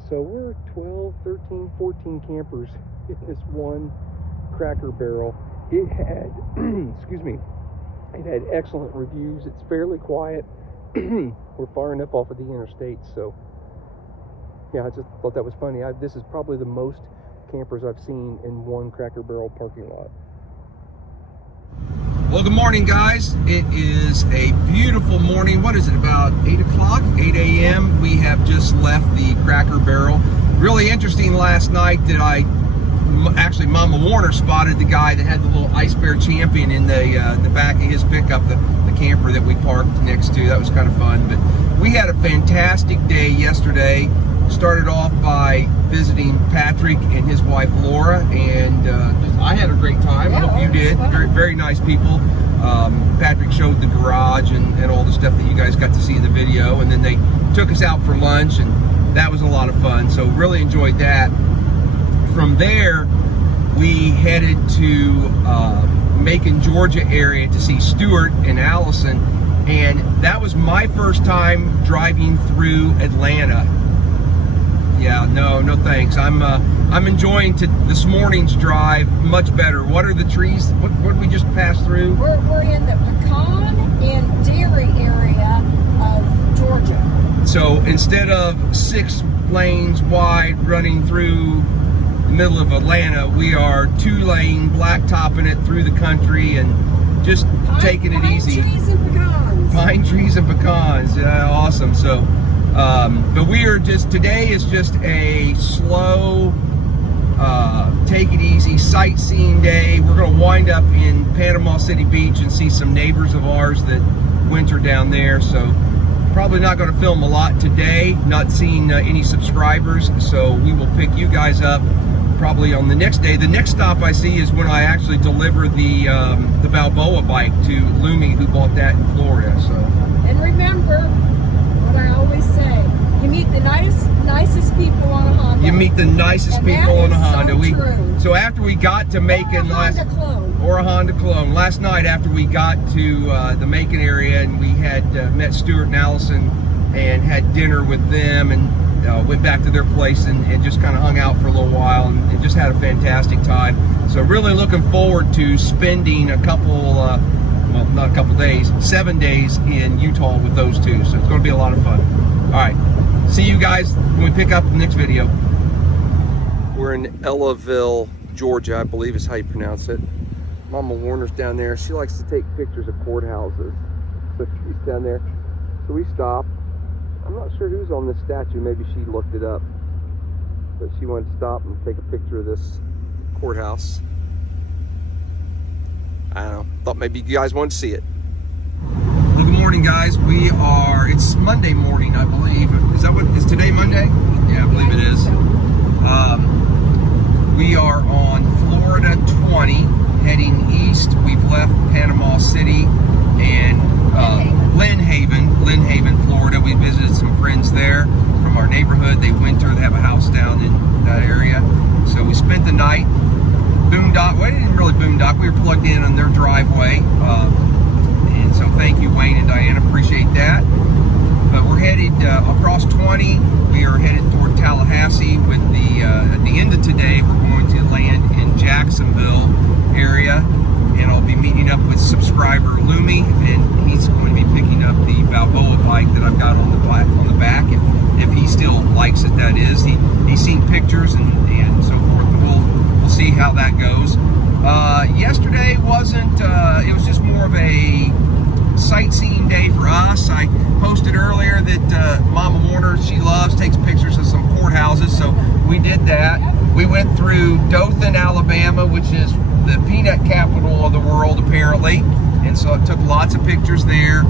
So we're 12, 13, 14 campers in this one Cracker Barrel. It had, excuse me, it had excellent reviews. It's fairly quiet. We're far enough off of the interstate, so yeah, I just thought that was funny. This is probably the most campers I've seen in one Cracker Barrel parking lot. Well, good morning, guys. It is a beautiful morning. What is it, about 8 o'clock, 8 a.m.? We have just left the Cracker Barrel. Really interesting last night that actually Mama Warner spotted the guy that had the little Ice Bear Champion in the back of his pickup, the camper that we parked next to. That was kind of fun. But we had a fantastic day yesterday. Started off by visiting Patrick and his wife Laura, and I had a great time. I hope you did. Very, very nice people. Patrick showed the garage and all the stuff that you guys got to see in the video, and then they took us out for lunch, and that was a lot of fun. So really enjoyed that. From there, we headed to Macon, Georgia area to see Stuart and Allison, and that was my first time driving through Atlanta. Yeah, no thanks. I'm enjoying this morning's drive much better. What are the trees? What did we just pass through? We're in the pecan and dairy area of Georgia. So instead of 6 lanes wide running through the middle of Atlanta, we are 2-lane blacktopping it through the country and just taking it easy. Pine trees and pecans. Pine trees and pecans. Yeah, awesome. So. But we are today is just a slow, take it easy sightseeing day. We're going to wind up in Panama City Beach and see some neighbors of ours that winter down there. So probably not going to film a lot today, not seeing any subscribers. So we will pick you guys up probably on the next day. The next stop I see is when I actually deliver the Balboa bike to Lumi, who bought that in Florida. So. And remember what I always say, you meet the nicest people on a Honda. You meet the nicest people on a Honda. So after we got to Macon a Honda clone. Last night after we got to the Macon area, and we had met Stuart and Allison and had dinner with them, and went back to their place and just kind of hung out for a little while and just had a fantastic time. So really looking forward to spending a couple well, not a couple days, 7 days in Utah with those two. So it's going to be a lot of fun. All right. See you guys when we pick up the next video. We're in Ellaville, Georgia, I believe is how you pronounce it. Mama Warner's down there. She likes to take pictures of courthouses. So she's down there. So we stopped. I'm not sure who's on this statue. Maybe she looked it up. But she wanted to stop and take a picture of this courthouse. I don't know. Thought maybe you guys wanted to see it. Well, good morning, guys. It's Monday morning, I believe. Is today Monday? Yeah, I believe it is. We are on Florida 20, heading east. We've left Panama City and Lynn Haven, Florida. We visited some friends there from our neighborhood. They winter. They have a house down in that area. So we spent the night. Boondock. Well, we didn't really boondock. We were plugged in on their driveway, and so thank you, Wayne and Diana. Appreciate that. But we're headed across 20. We are headed toward Tallahassee. With at the end of today, we're going to land in Jacksonville area, and I'll be meeting up with subscriber Lumi, and he's going to be picking up the Balboa bike that I've got on the back. If he still likes it, that is. He's seen pictures and so forth. We'll see how that goes. Yesterday wasn't, it was just more of a sightseeing day for us. I posted earlier that Mama Warner, she takes pictures of some courthouses, so did that. We went through Dothan, Alabama, which is the peanut capital of the world, apparently. And so it took lots of pictures there.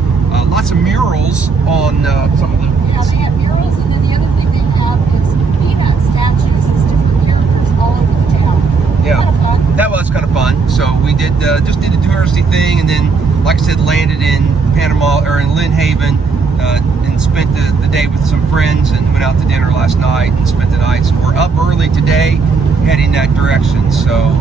Lots of murals on some of the... Yeah, they have murals, and then the other thing they have is peanut statues and different characters all over the town. Yeah, Kind of fun. that was kind of fun. So we did just did a touristy thing, and then, like I said, landed in Panama or in Lynn Haven, and spent the day with some friends, and went out to dinner last night and spent the night. So we're up early today, heading that direction. So,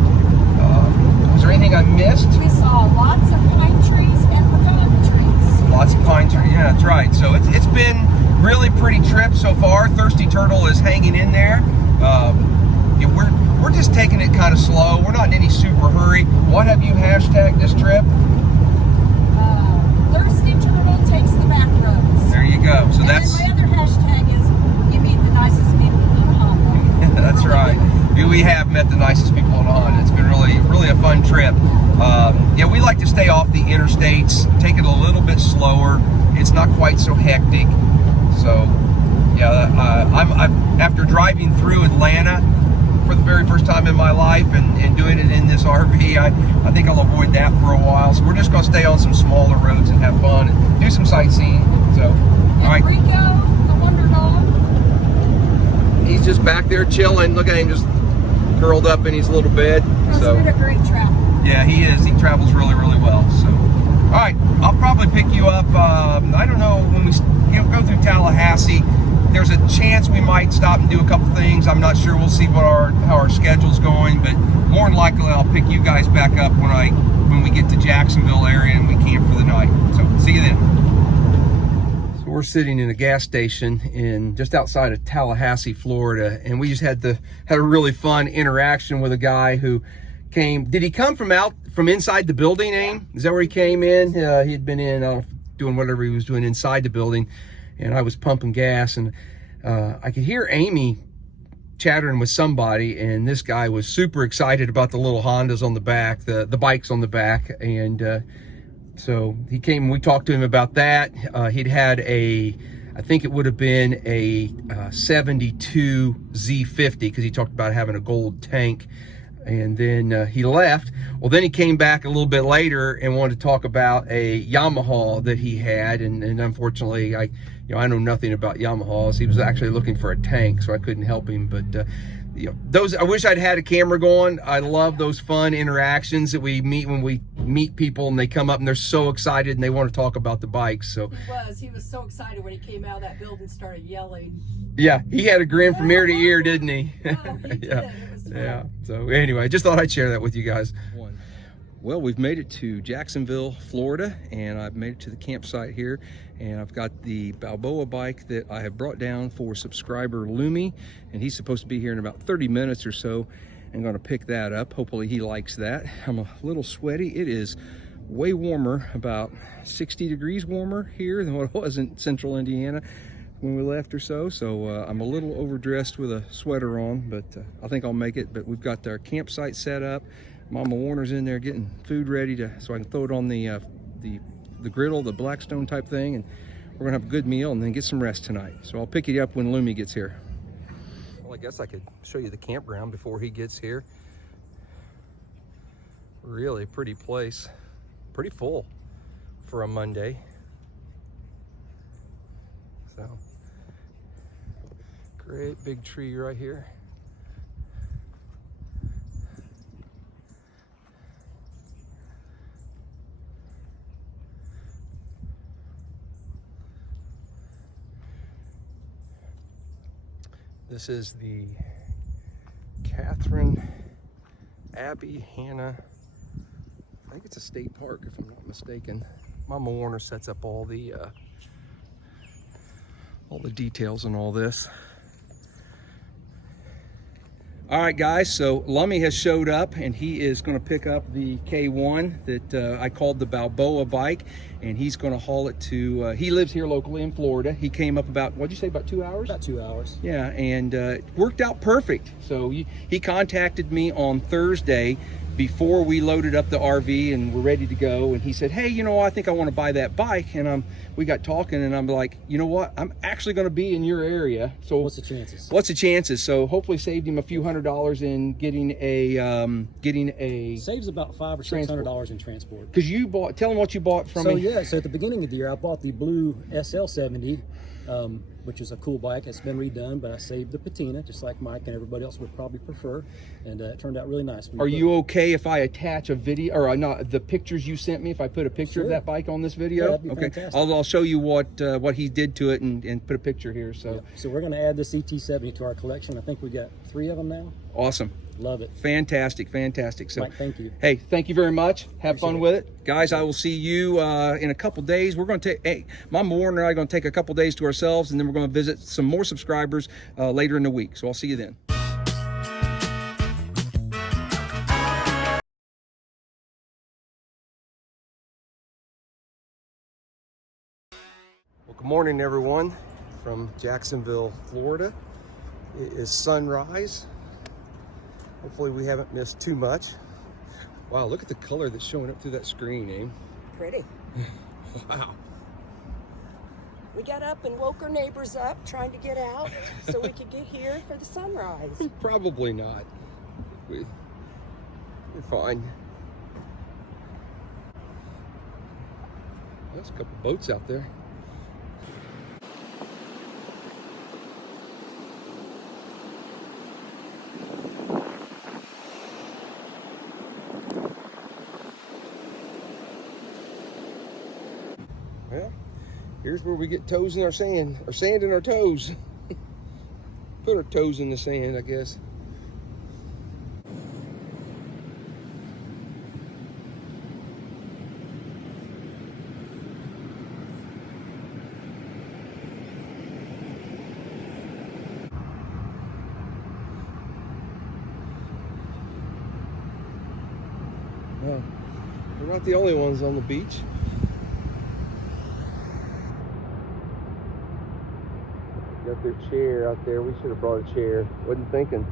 is there anything I missed? We saw lots of pine trees and pecan trees. Lots of pine trees. Yeah, that's right. So it's been really pretty trip so far. Thirsty Turtle is hanging in there. Yeah, we're just taking it kind of slow. We're not in any super hurry. What have you hashtagged this trip? Thirsty Turtle takes the back roads. There you go. So And that's then my other hashtag is, you meet the nicest people in a Honda. that's right. We have met the nicest people in a Honda. It's been really a fun trip. Yeah, we like to stay off the interstates, take it a little bit slower. It's not quite so hectic. So yeah, I'm after driving through Atlanta for the very first time in my life and doing it in this RV, I think I'll avoid that for a while. So we're just going to stay on some smaller roads and have fun and do some sightseeing. So, all right. Rico, the Wonder Dog. He's just back there chilling. Look at him, just curled up in his little bed. So Considered a great travel. yeah, he is. He travels really well. So, all right, I'll probably pick you up. I don't know, when we go through Tallahassee, there's a chance we might stop and do a couple things. I'm not sure. We'll see what how our schedule's going, but more than likely I'll pick you guys back up when we get to Jacksonville area and we camp for the night. So see you then. So we're sitting in a gas station just outside of Tallahassee, Florida, and we just had a really fun interaction with a guy who came. Did he come from inside the building, Aim? Is that where he came in? He had been in doing whatever he was doing inside the building, and I was pumping gas, and I could hear Amy chattering with somebody, and this guy was super excited about the little Hondas on the back, the bikes on the back, and so he came and we talked to him about that. He'd had I think it would have been a 72 Z50, because he talked about having a gold tank, and then he left. Well, then he came back a little bit later and wanted to talk about a Yamaha that he had, and unfortunately I know nothing about Yamahas. He was actually looking for a tank, so I couldn't help him. But those, I wish I'd had a camera going. I love those fun interactions that we meet when we meet people and they come up and they're so excited and they want to talk about the bikes. So He was so excited when he came out of that building and started yelling. yeah, he had a grin from ear to ear, didn't he? Oh, he did. Yeah. It was fun. Yeah. So anyway, just thought I'd share that with you guys. Well, we've made it to Jacksonville, Florida, and I've made it to the campsite here, and I've got the Balboa bike that I have brought down for subscriber Lumi, and he's supposed to be here in about 30 minutes or so. I'm going to pick that up. Hopefully he likes that. I'm a little sweaty. It is way warmer, about 60 degrees warmer here than what it was in central Indiana when we left or so. So I'm a little overdressed with a sweater on, but I think I'll make it. But we've got our campsite set up. Mama Warner's in there getting food ready so I can throw it on the griddle, the Blackstone type thing, and we're gonna have a good meal and then get some rest tonight. So I'll pick you up when Lumi gets here. Well, I guess I could show you the campground before he gets here. Really pretty place, pretty full for a Monday. So great big tree right here. This is the Catherine Abbey Hannah, I think it's a state park if I'm not mistaken. Mama Warner sets up all the details and all this. All right, guys, so Lummy has showed up and he is going to pick up the K1 that I called the Balboa bike, and he's going to haul it to, he lives here locally in Florida. He came up about, what'd you say, about 2 hours? About 2 hours. Yeah, and it worked out perfect. So he contacted me on Thursday before we loaded up the RV and we're ready to go, and he said, hey, you know, I think I want to buy that bike. And we got talking, and I'm like, you know what, I'm actually going to be in your area, so what's the chances? What's the chances? So hopefully saved him a few $100s in getting a Saves about $500 or $600 in transport. Because you bought, tell him what you bought from me. Yeah, so at the beginning of the year I bought the blue SL70, which is a cool bike. It's been redone, but I saved the patina, just like Mike and everybody else would probably prefer, and it turned out really nice. Are you okay if I attach a video, or not the pictures you sent me, if I put a picture of that bike on this video? Yeah, that'd be okay, fantastic. I'll show you what he did to it and put a picture here. So, yeah. So we're going to add this ET70 to our collection. I think we got 3 of them now. Awesome. Love it. Fantastic. So, Mike, thank you. Hey, thank you very much. Have fun with it, guys. I will see you in a couple days. We're going to take, hey, my Warren and I are going to take a couple days to ourselves, and then we're going to visit some more subscribers later in the week. So I'll see you then. Well, good morning, everyone, from Jacksonville, Florida. It is sunrise. Hopefully we haven't missed too much. Wow, look at the color that's showing up through that screen, Aim. Pretty. Wow. We got up and woke our neighbors up trying to get out so we could get here for the sunrise. Probably not. We're fine. There's a couple boats out there. Well, here's where we get toes in our sand, or sand in our toes. Put our toes in the sand, I guess. Well, we're not the only ones on the beach. Got their chair out there. We should have brought a chair. Wasn't thinking.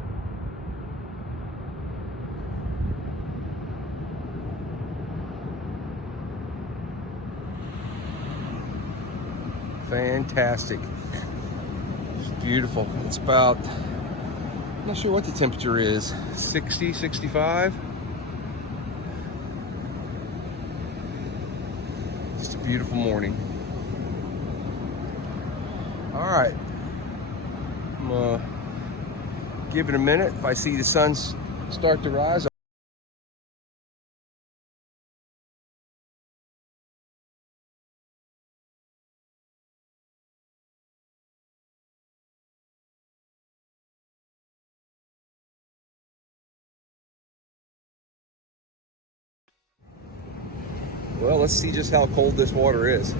Fantastic. It's beautiful. It's about, I'm not sure what the temperature is, 60, 65. Just a beautiful morning. All right. I'm gonna give it a minute. If I see the sun start to rise, well, let's see just how cold this water is.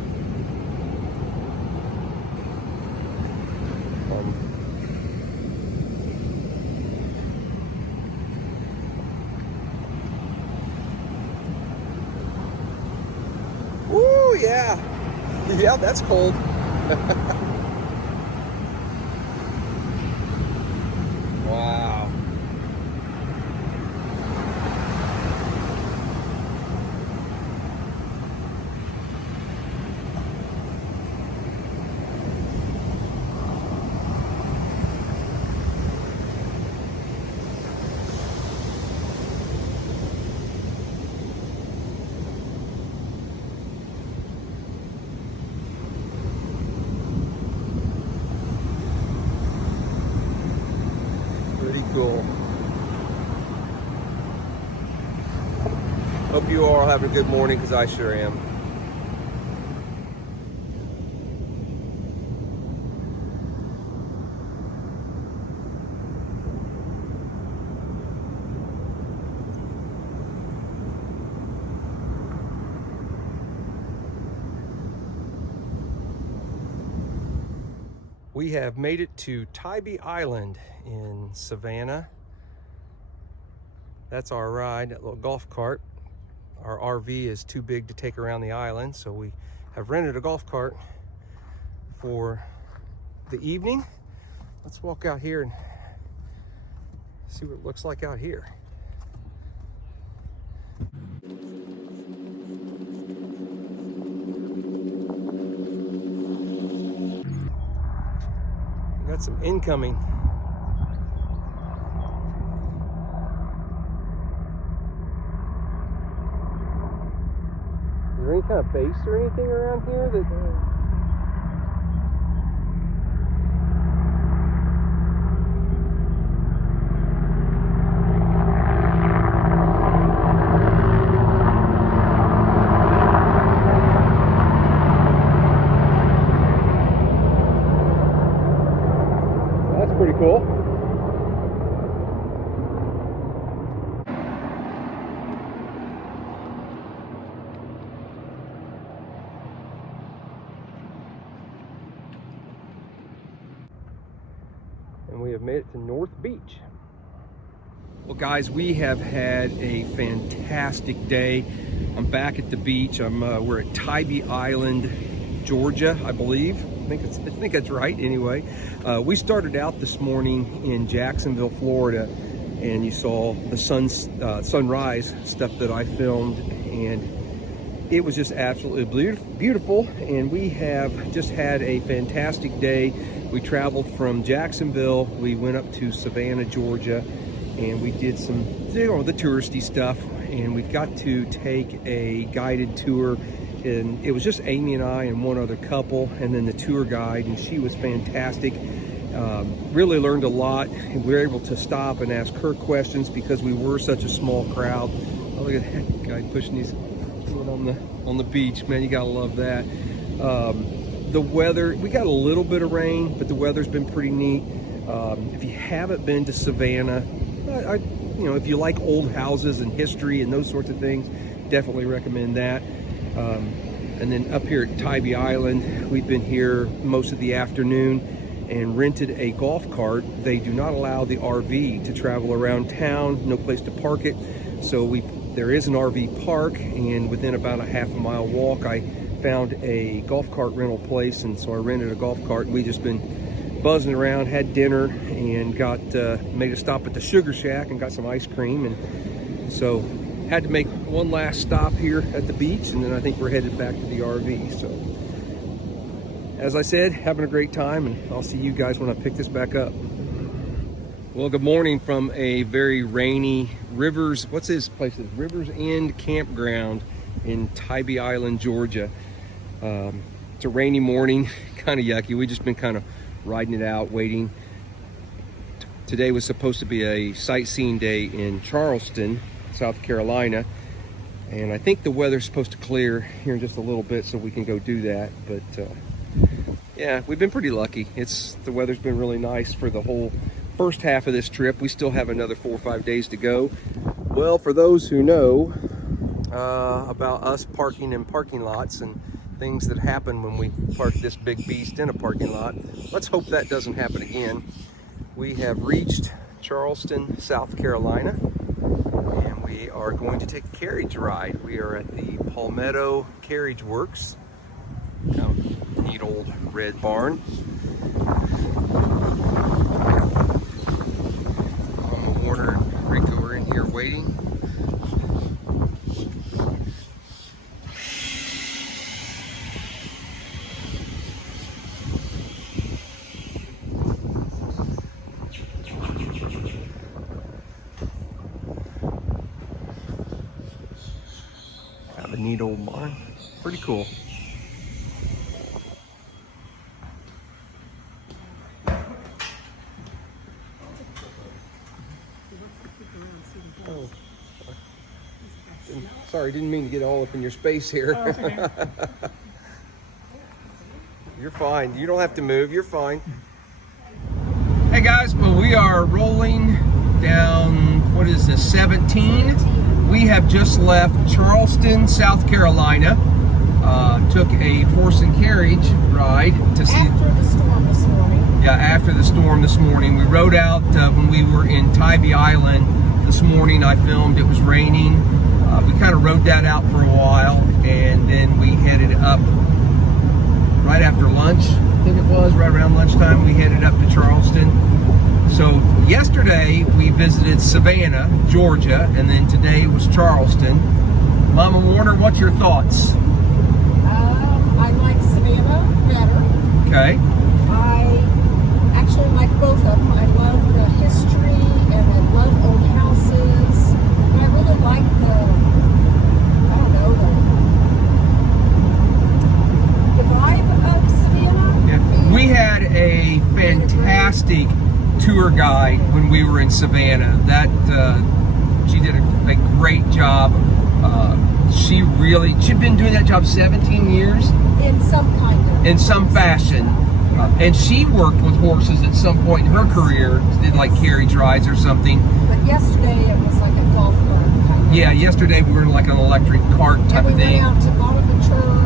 Woo, yeah. Yeah, that's cold. Wow. Cool. Hope you all are having a good morning, because I sure am. We have made it to Tybee Island in Savannah. That's our ride, that little golf cart. Our RV is too big to take around the island, so we have rented a golf cart for the evening. Let's walk out here and see what it looks like out here. Got some incoming. Is there any kind of base or anything around here that... That's pretty cool. And we have made it to North Beach. Well guys, we have had a fantastic day. I'm back at the beach. We're at Tybee Island, Georgia, I believe. I think that's right anyway. We started out this morning in Jacksonville, Florida, and you saw the sunrise stuff that I filmed, and it was just absolutely beautiful. And we have just had a fantastic day. We traveled from Jacksonville, we went up to Savannah, Georgia, and we did some, the touristy stuff, and we got to take a guided tour. And it was just Amy and I and one other couple, and then the tour guide, and she was fantastic. Really learned a lot, and we were able to stop and ask her questions because we were such a small crowd. Oh, look at that guy pushing his foot on the beach, man. You gotta love that. The weather, we got a little bit of rain, but the weather's been pretty neat. If you haven't been to Savannah, if you like old houses and history and those sorts of things, definitely recommend that. And then up here at Tybee Island, we've been here most of the afternoon and rented a golf cart. They do not allow the RV to travel around town, no place to park it. So there is an RV park, and within about a half-a-mile walk, I found a golf cart rental place, and so I rented a golf cart, and we just been buzzing around, had dinner, and made a stop at the Sugar Shack and got some ice cream. And so had to make one last stop here at the beach, and then I think we're headed back to the RV. So as I said, having a great time, and I'll see you guys when I pick this back up. Well, good morning from a very rainy Rivers End Campground in Tybee Island, Georgia. It's a rainy morning, kind of yucky. We've just been kind of riding it out, waiting. Today was supposed to be a sightseeing day in Charleston, South Carolina, and I think the weather's supposed to clear here in just a little bit so we can go do that. But yeah, we've been pretty lucky. The weather's been really nice for the whole first half of this trip. We still have another 4 or 5 days to go. Well, for those who know about us parking in parking lots and things that happen when we park this big beast in a parking lot, let's hope that doesn't happen again. We have reached Charleston, South Carolina, and we are going to take a carriage ride. We are at the Palmetto Carriage Works. Neat old red barn. Mama Warner and Rico are in here waiting. Have a neat old barn. Pretty cool. Oh. Sorry, didn't mean to get all up in your space here. Oh, it's okay. You're fine. You don't have to move. You're fine. Hey guys, well, we are rolling down, what is this, 17? We have just left Charleston, South Carolina. Took a horse and carriage ride to see. After the storm this morning. Yeah, after the storm this morning. We rode out when we were in Tybee Island this morning. I filmed, it was raining. We kind of rode that out for a while, and then we headed up right after lunch. I think it was right around lunchtime. We headed up to Charleston. So yesterday we visited Savannah, Georgia, and then today was Charleston. Mama Warner, what's your thoughts? I like Savannah better. Okay. I actually like both of them. I love the history and I love old houses. And I really like the vibe of Savannah. Yeah. We had a fantastic tour guide when we were in Savannah. That she did a great job. She'd been doing that job 17 years In some fashion. And she worked with horses at some point in her career, did like carriage rides or something. But yesterday it was like a golf cart kind of. Yeah, yesterday we were in like an electric cart type of thing. And we went out to Bonaventure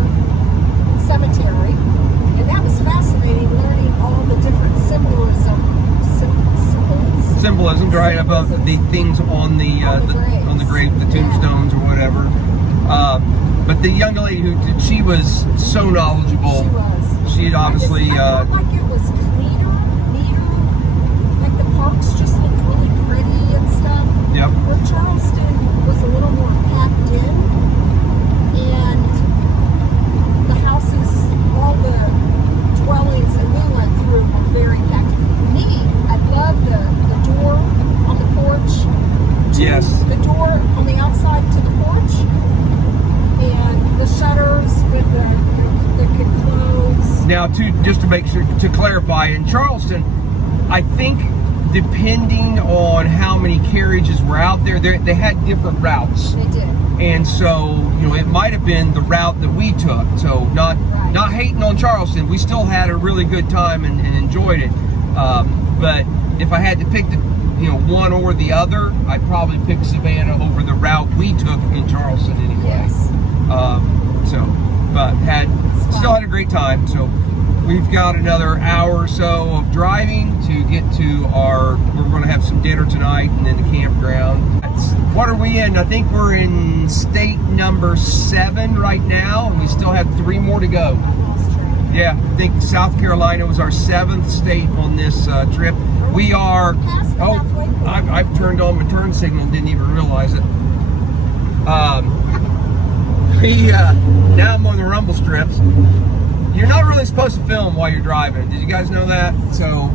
Cemetery, and that was fascinating, learning all the different symbolism, right, about the things on the grave, the tombstones or whatever. But the young lady who did, she was so knowledgeable. She was. She obviously. I felt like it was cleaner, neater. Like the parks just looked really pretty and stuff. Yep. Where Charleston was a little more packed in, and the houses, all the dwellings that we went through were very packed. Me, I love the door on the porch. Yes. The door on the outside to the porch, and the shutters with the could close. Now, just to make sure, to clarify, in Charleston, I think depending on how many carriages were out there, they had different routes. They did. And so, it might have been the route that we took. So not hating on Charleston, we still had a really good time and enjoyed it. But if I had to pick one or the other, I'd probably pick Savannah over the route we took in Charleston anyway. Yes. But still had a great time. So we've got another hour or so of driving to get to we're going to have some dinner tonight and then the campground. What are we in? I think we're in state number 7 right now, and we still have 3 more to go. Yeah, I think South Carolina was our 7th state on this trip. We are, I've turned on my turn signal, didn't even realize it. Now I'm on the rumble strips. You're not really supposed to film while you're driving. Did you guys know that? So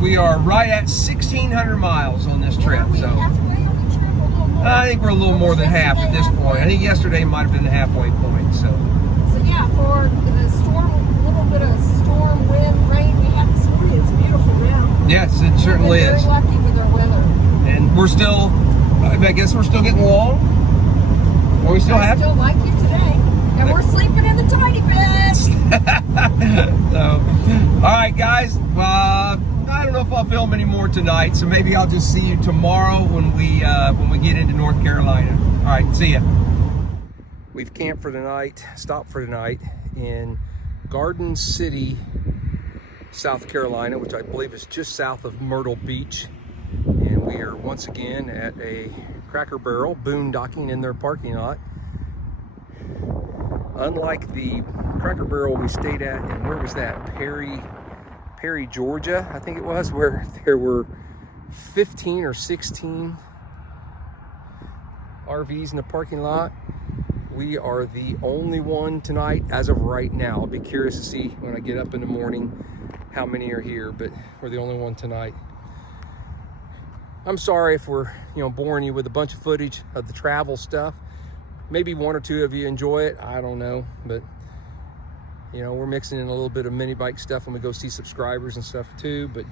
we are right at 1,600 miles on this trip. So I think we're a little more than half at this point. I think yesterday might have been the halfway point. So yeah, for the storm, a little bit of storm, wind, rain we had this morning, it's beautiful now. Yes, it certainly is. We're very lucky with our weather. And we're still, I guess we're still getting along. Are we still happy? Still like you today. And we're sleeping in the tiny bed. So, all right, guys. I don't know if I'll film any more tonight, so maybe I'll just see you tomorrow when we get into North Carolina. All right, see ya. We've camped for the night, stopped for the night in Garden City, South Carolina, which I believe is just south of Myrtle Beach. And we are once again at a Cracker Barrel boondocking in their parking lot. Unlike the Cracker Barrel we stayed at, and where was that? Perry, Georgia, I think it was, where there were 15 or 16 RVs in the parking lot. We are the only one tonight as of right now. I'll be curious to see when I get up in the morning how many are here, but we're the only one tonight. I'm sorry if we're boring you with a bunch of footage of the travel stuff. Maybe 1 or 2 of you enjoy it, I don't know, but we're mixing in a little bit of MiniBike stuff when we go see subscribers and stuff too, but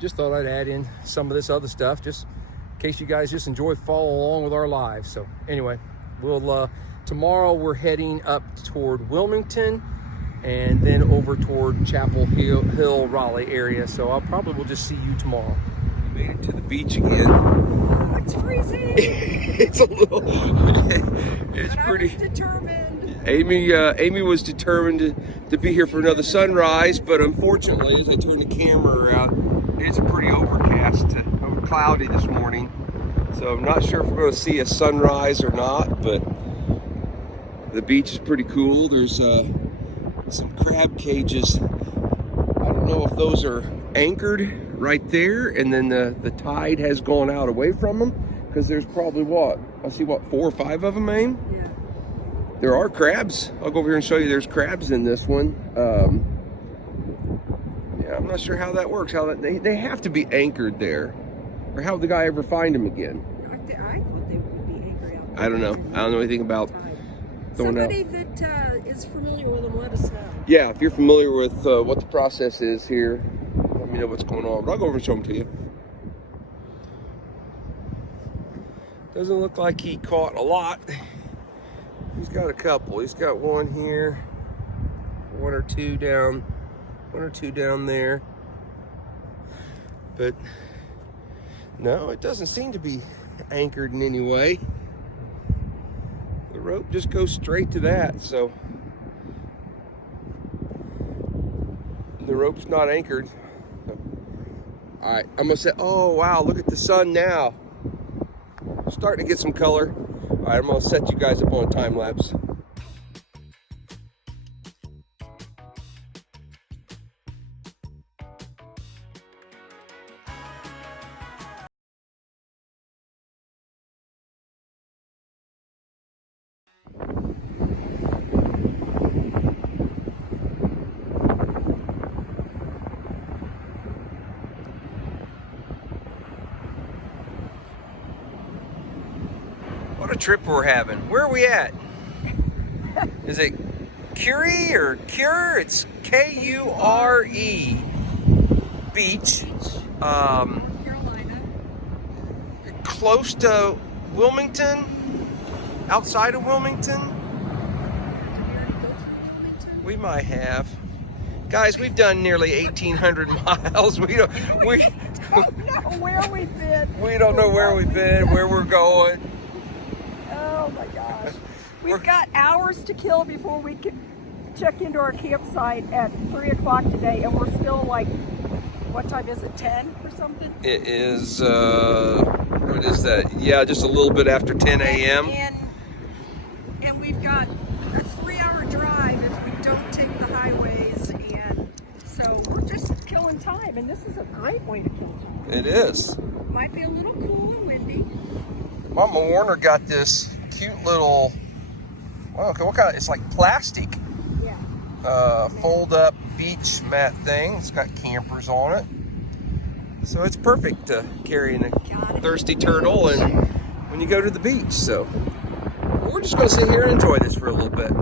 just thought I'd add in some of this other stuff just in case you guys just enjoy following along with our lives. So anyway, we'll tomorrow we're heading up toward Wilmington and then over toward Chapel Hill, Raleigh area. So I probably will just see you tomorrow. We made it to the beach again. It's freezing. It's a little. It's pretty. I was determined. Amy was determined to be here for another sunrise, but unfortunately, as I turn the camera around, it's pretty overcast, cloudy this morning. So I'm not sure if we're going to see a sunrise or not, but the beach is pretty cool. There's some crab cages. I don't know if those are anchored right there, and then the tide has gone out away from them, because there's probably what? I see what, 4 or 5 of them, Aim? Yeah. There are crabs. I'll go over here and show you there's crabs in this one. Yeah, I'm not sure how that works. How that they have to be anchored there, or how would the guy ever find them again? I thought they would be angry out there. I don't know. I don't know anything about throwing out. Somebody that is familiar with them, let us know. Yeah, if you're familiar with what the process is here, let me know what's going on. But I'll go over and show them to you. Doesn't look like he caught a lot. He's got a couple. He's got one here, one or two down there. But no, it doesn't seem to be anchored in any way. The rope just goes straight to that, so the rope's not anchored. All right, I'm gonna say, oh wow, look at the sun now. Starting to get some color. All right, I'm gonna set you guys up on a time lapse. What a trip we're having. Where are we at? Is it Curie or Cure? It's K-U-R-E Beach. Carolina. Close to Wilmington, outside of Wilmington. We might have. Guys, we've done nearly 1,800 miles. We don't know where we've been. We don't know where we've been, where we're going. Oh my gosh. We've got hours to kill before we can check into our campsite at 3 o'clock today, and we're still like, what time is it, 10 or something? It is, what is that? Yeah, just a little bit after 10 a.m. And we've got a 3-hour drive if we don't take the highways, and so we're just killing time, and this is a great way to kill time. It is. Might be a little cool and windy. Mama Warner got this cute little, well, okay, what kind of, it's like plastic, Yeah. fold up beach mat thing. It's got campers on it. So it's perfect to carry in a thirsty turtle and when you go to the beach. So we're just gonna sit here and enjoy this for a little bit.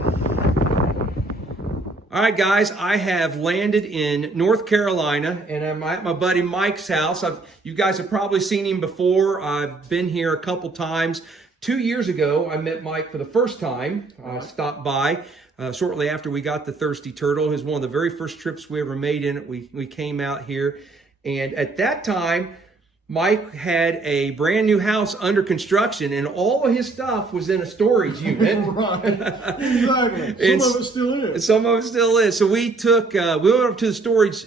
All right, guys, I have landed in North Carolina, and I'm at my buddy Mike's house. You guys have probably seen him before. I've been here a couple times. 2 years ago, I met Mike for the first time. I stopped by shortly after we got the Thirsty Turtle. It was one of the very first trips we ever made in it. We came out here, and at that time, Mike had a brand new house under construction, and all of his stuff was in a storage unit. Right, exactly. Some of it still is. Some of it still is. So we took, we went up to the storage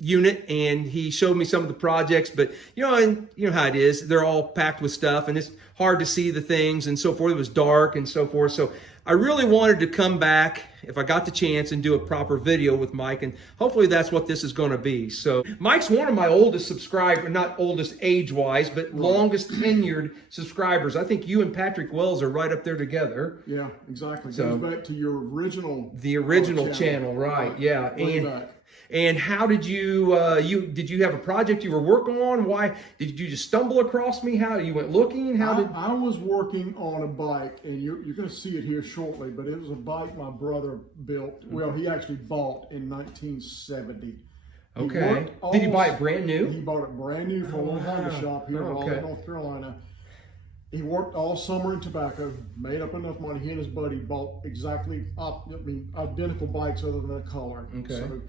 unit, and he showed me some of the projects. But and you know how it is. They're all packed with stuff, and it's hard to see the things and so forth. It was dark and so forth. So I really wanted to come back if I got the chance and do a proper video with Mike, and hopefully that's what this is going to be. So Mike's one of my oldest subscribers, not oldest age-wise, but longest tenured subscribers. I think you and Patrick Wells are right up there together. Yeah, exactly. So, goes back to your original. The original channel, right? Yeah, and how did you did you have a project you were working on? Why did you just stumble across me? How you went looking? I was working on a bike, and you're going to see it here shortly. But it was a bike my brother built. Well, he actually bought in 1970. Okay. Did you buy it brand new? He bought it brand new from a little Honda shop here in Raleigh, North Carolina. He worked all summer in tobacco, made up enough money. He and his buddy bought identical bikes other than a color. Okay. So,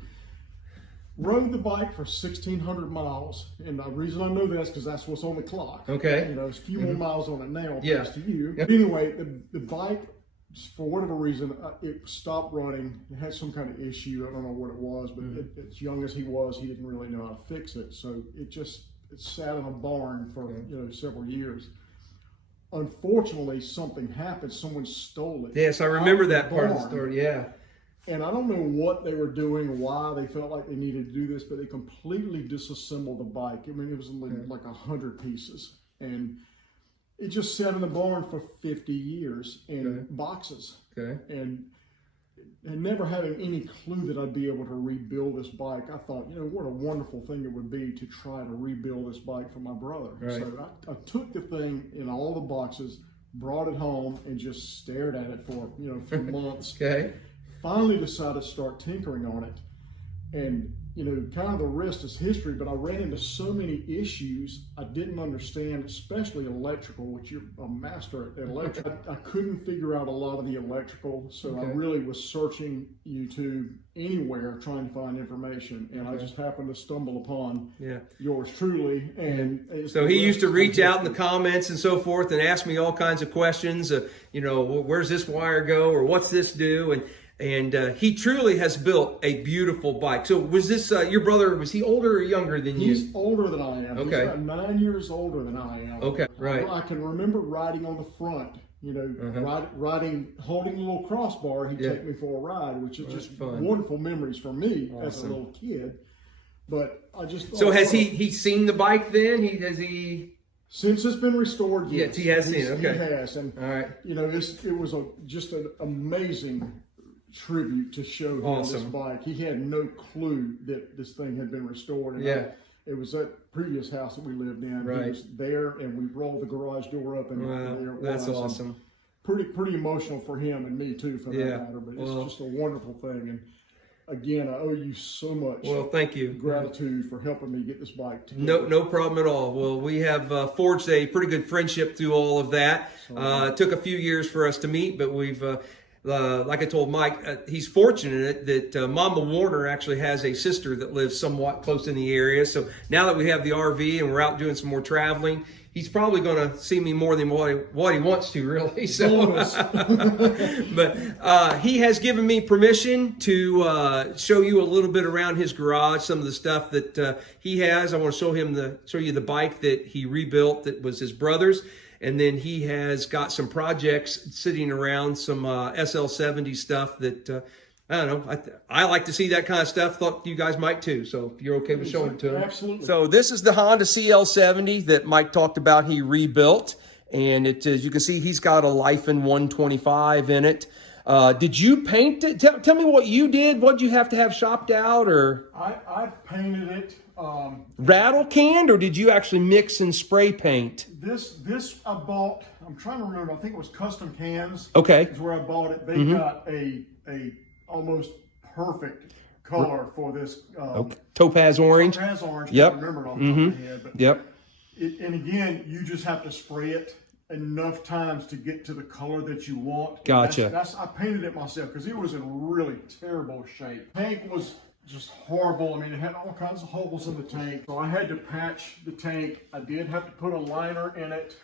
rode the bike for 1,600 miles, and the reason I know this because that's what's on the clock. Okay. There's a few more miles on it now, thanks to you. Yep. Anyway, the bike, for whatever reason, it stopped running. It had some kind of issue. I don't know what it was, but as young as he was, he didn't really know how to fix it. So it sat in a barn for several years. Unfortunately, something happened. Someone stole it. Yes, I remember that part of the story. Yeah. And I don't know what they were doing, why they felt like they needed to do this, but they completely disassembled the bike. I mean, it was like 100 pieces. And it just sat in the barn for 50 years in boxes. Okay. And never having any clue that I'd be able to rebuild this bike, I thought, you know, what a wonderful thing it would be to try to rebuild this bike for my brother. Right. So I took the thing in all the boxes, brought it home, and just stared at it for, you know, a few months. Okay. Finally decided to start tinkering on it. And, you know, kind of the rest is history, but I ran into so many issues I didn't understand, especially electrical, which you're a master at electrical. I couldn't figure out a lot of the electrical, so I really was searching YouTube anywhere trying to find information, and I just happened to stumble upon yours truly. And so he used to reach out in the comments and so forth and ask me all kinds of questions, you know, where's this wire go, or what's this do? And he truly has built a beautiful bike. So was this, your brother, was he older or younger than you? He's older than I am. Okay. He's about 9 years older than I am. Okay, right. I can remember riding on the front, you know, riding, holding a little crossbar. He'd take me for a ride, which is just wonderful memories for me as a little kid. But I just thought, so has he seen the bike then? Has he? Since it's been restored, yes, he has seen it. Okay. He has. And, all right. You know, it was just an amazing tribute to show him this bike. He had no clue that this thing had been restored. And it was that previous house that we lived in. Right. He was there, and we rolled the garage door up, and there it was. That's awesome. And pretty emotional for him and me too, for that matter. But it's just a wonderful thing. And again, I owe you so much. Well, thank you. Gratitude for helping me get this bike together. No problem at all. Well, we have forged a pretty good friendship through all of that. It took a few years for us to meet, but we've. Like I told Mike, he's fortunate that Mama Warner actually has a sister that lives somewhat close in the area. So now that we have the RV and we're out doing some more traveling, he's probably going to see me more than what he wants to, really. So, but he has given me permission to show you a little bit around his garage, some of the stuff that he has. I want to show you the bike that he rebuilt that was his brother's. And then he has got some projects sitting around, some SL70 stuff that, I don't know, I like to see that kind of stuff. Thought you guys might too. So if you're okay with showing it to him. Absolutely. So this is the Honda CL70 that Mike talked about he rebuilt. And it, as you can see, he's got a Lifen 125 in it. Did you paint it? Tell me what you did. What did you have to have shopped out? Or I painted it. Rattle canned, or did you actually mix and spray paint? This I bought. I'm trying to remember. I think it was Custom Cans. Okay. Is where I bought it. They got a almost perfect color for this. Topaz orange. Topaz orange. Yep. I remember it off the top of my head. But Yep. And again, you just have to spray it enough times to get to the color that you want. Gotcha. I painted it myself because it was in really terrible shape. Tank was just horrible. I mean, it had all kinds of holes in the tank. So I had to patch the tank. I did have to put a liner in it.